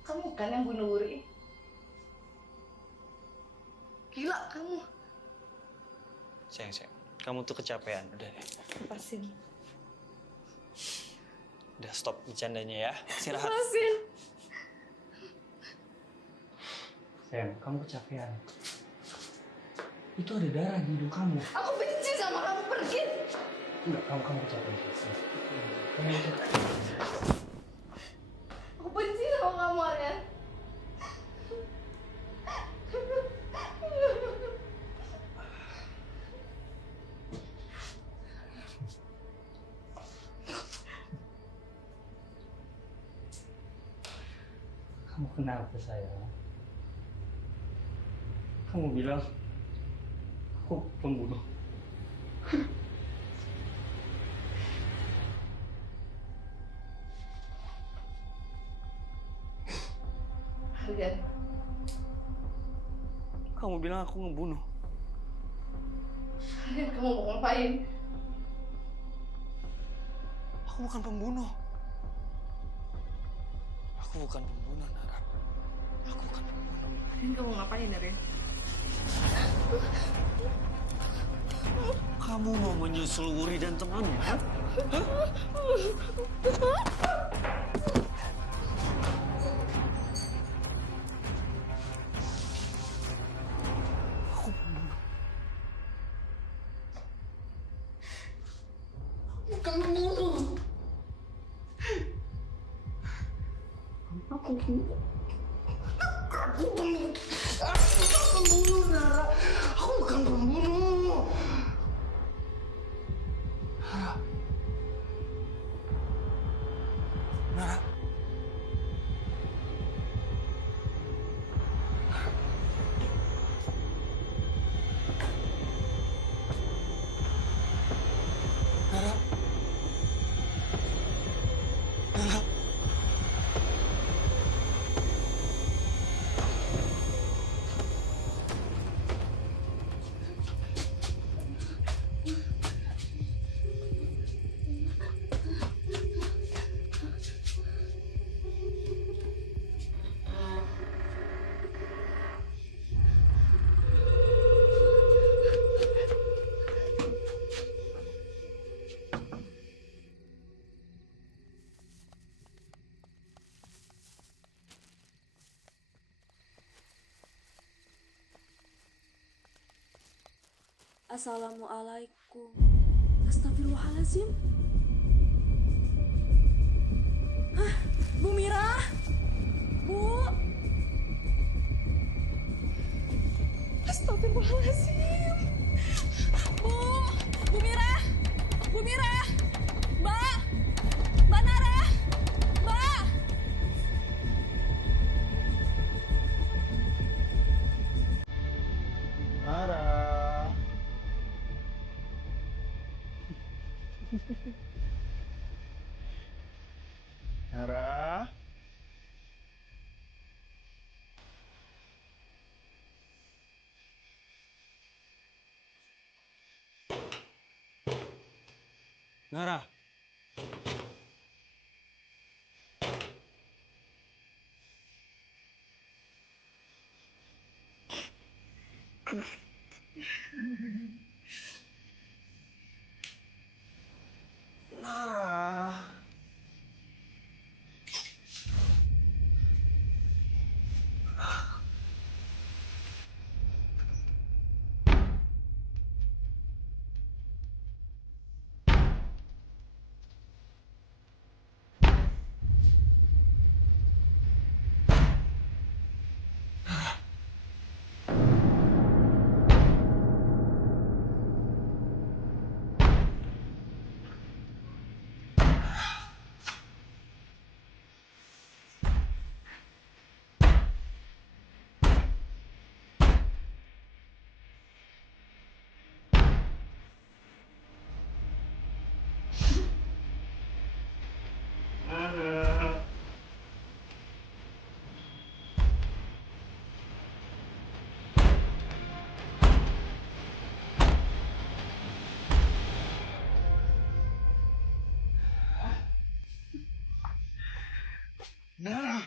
Kamu kan yang bunuh Wuri? Gila kamu. Sayang, kamu tuh kecapean. Udah deh. Lepasin. Udah stop bercandanya ya. Istirahat. Lepasin. Sayang, kamu kecapean. Itu ada darah di hidung kamu. Aku benci sama kamu, pergi. Enggak, kamu kecapean. Kamu kecapean. Aku benci sama kamu, Aryan. Kamu kenapa sayang? Kamu bilang aku pembunuh. Aryan. Kamu bilang aku ngebunuh. Aryan, kamu mau ngapain? Aku bukan pembunuh. Aku bukan pembunuh, Nara. Aku bukan pembunuh. Aryan, kamu ngapain, Aryan? Kamu mau menyusul Wuri dan temannya? Hah? Aku pembunuh. Bukan pembunuh. Aku pembunuh. Aku pembunuh. Aku bukan pembunuh, Nara. Aku bukan pembunuh. Nara. Nara. Nara. Nara. Assalamualaikum. Astagfirullahaladzim. Hah, Bu Mira? Bu? Astagfirullahaladzim. Bu Mira? Bu Mira? Mbak? Mbak Nara? Mbak? Nara. Nara. Nara. Nara. Nah.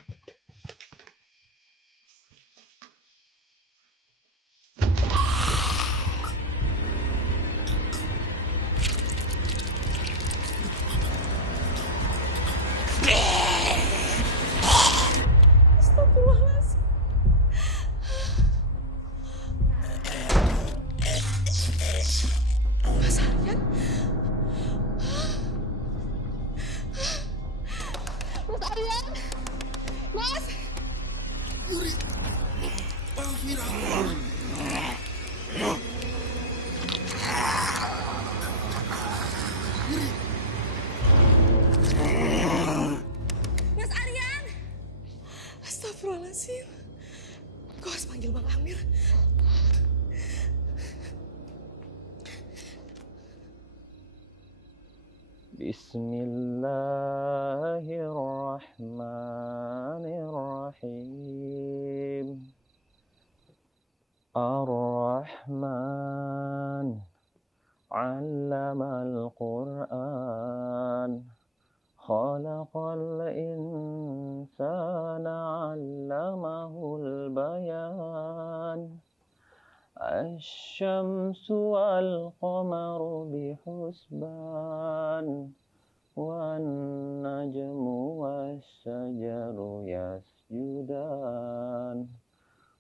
Astagfirullahaladzim. Mas Aryan? Mas Aryan? Mas? Wuri. Maafin aku. Wuri. Mas Aryan? Astagfirullahaladzim. Kau harus panggil Bang Amir. Bismillahirrahmanirrahim. Ar-Rahman 'allamal Qur'an. Khalaqal insana 'allamahul bayan. Asy-syamsu wal qamaru bihusban. Wan najmu was-syajaru yasjudan.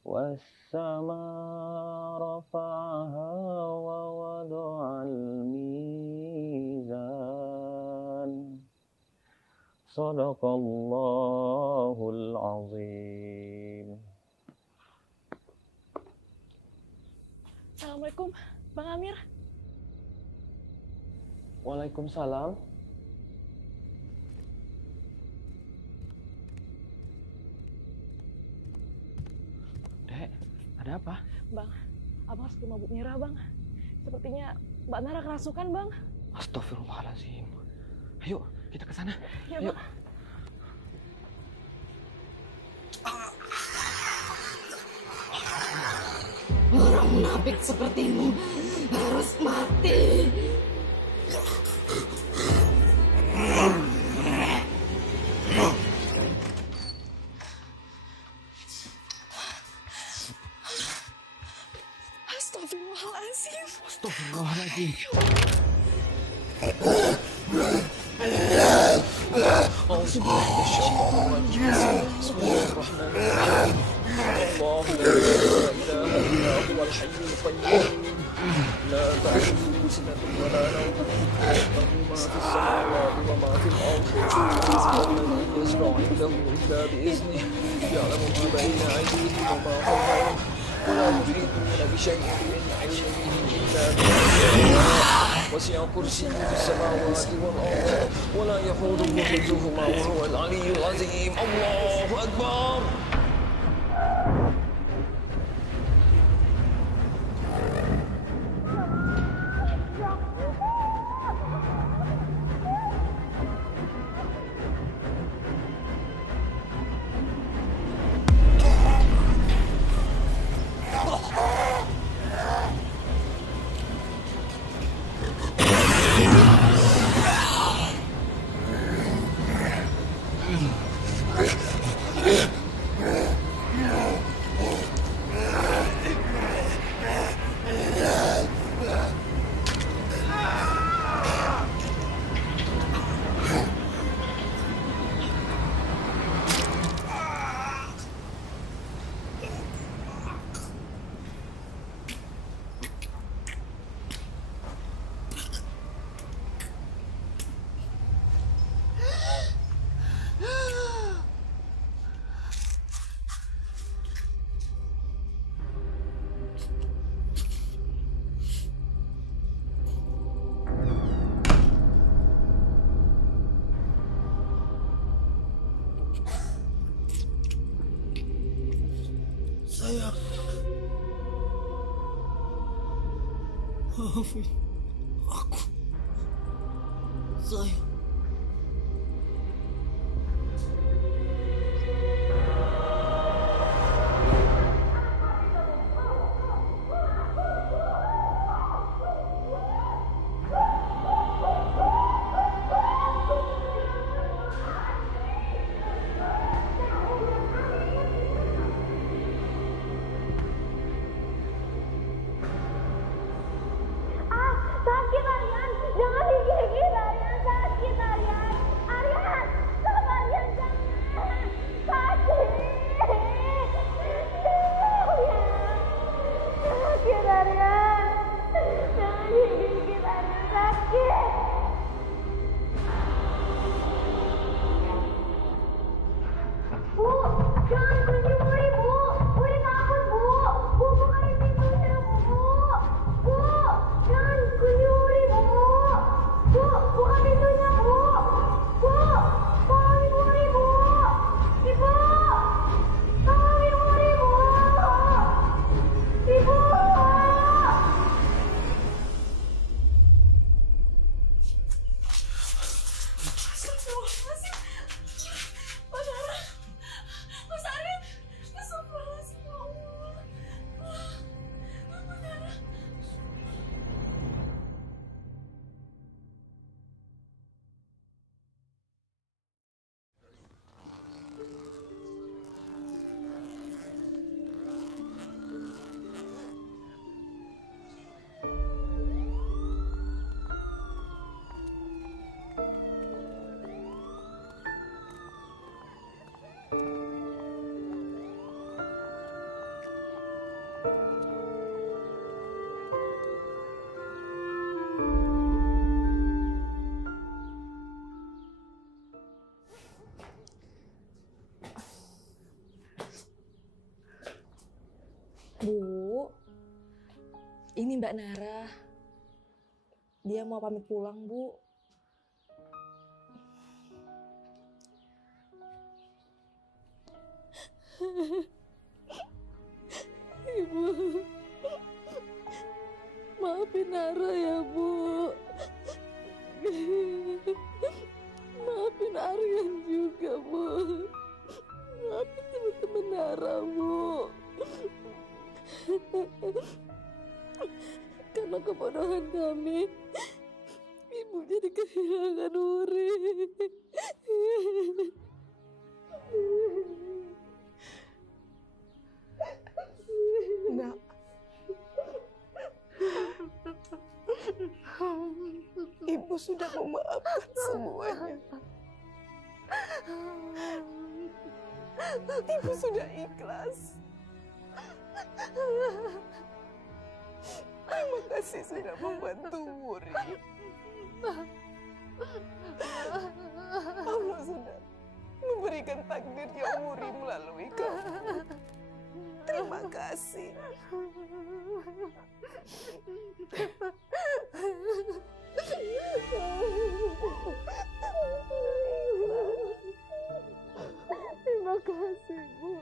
Was-samaa rafa'aha wa wada'al mizan. Shadaqallahul azim. Assalamualaikum, Bang Amir. Waalaikumsalam. Dek, ada apa? Bang, abang harus ke rumah Bu Mira, Bang. Sepertinya Mbak Nara kerasukan, Bang. Astagfirullahaladzim. Ayo, kita ke sana. Ya, Ayo. Bang. Orang munafik sepertimu harus mati. Astagfirullahaladzim. Astagfirullahaladzim. Bismillahirrahmanirrahim. الله لا إله إلا هو الحي القيوم لا تأخذه سنة ولا نوم له ما في السماوات وما في الأرض الذي يشفع عنده إلا بإذنه يعلم ما بين أيديهم وما خلفهم ولا يحيطون بشيء من علمه إلا بما وسع كرسيه السماوات والأرض ولا يحوطه حفظهما وهو العلي العظيم. الله أكبر. Sayang, maafin aku. Sayang. Jangan kunci Wuri, Bu. Wuri takut, Bu. Bu, bukain pintunya, Bu. Bu, jangan kunci Wuri, Bu. Bu, buka pintunya, Bu. Bu, tolongin Wuri, Bu. Ibu, tolongin Wuri, Bu. Ibu. Bu, ini Mbak Nara. Dia mau pamit pulang, Bu. Ibu, maafin Nara ya, Bu. Maafin Aryan juga, Bu. Maafin teman-teman Nara, Bu. Karena kebodohan kami, Ibu jadi kehilangan Wuri. Nak. Ibu sudah memaafkan semuanya. Ibu sudah ikhlas. Terima kasih sudah membantu Wuri. Allah sudah memberikan takdirnya Wuri melalui kamu. Terima kasih. Terima kasih, Bu.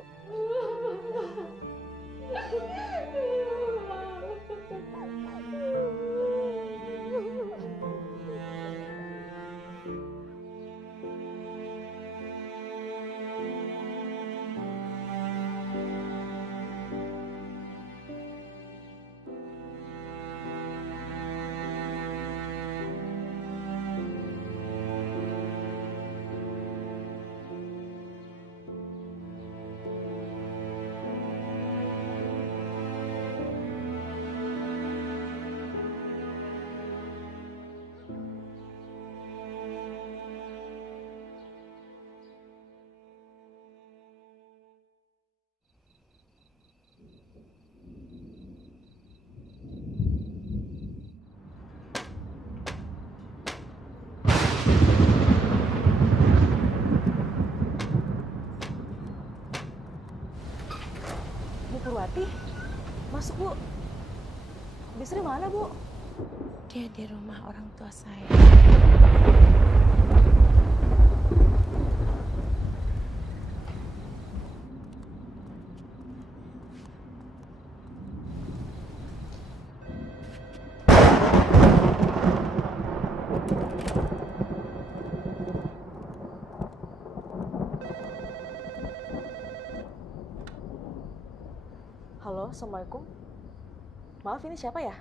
Purwati, masuk, Bu. Bisri mana, Bu? Dia di rumah orang tua saya. Halo, Assalamualaikum. Maaf, ini siapa ya?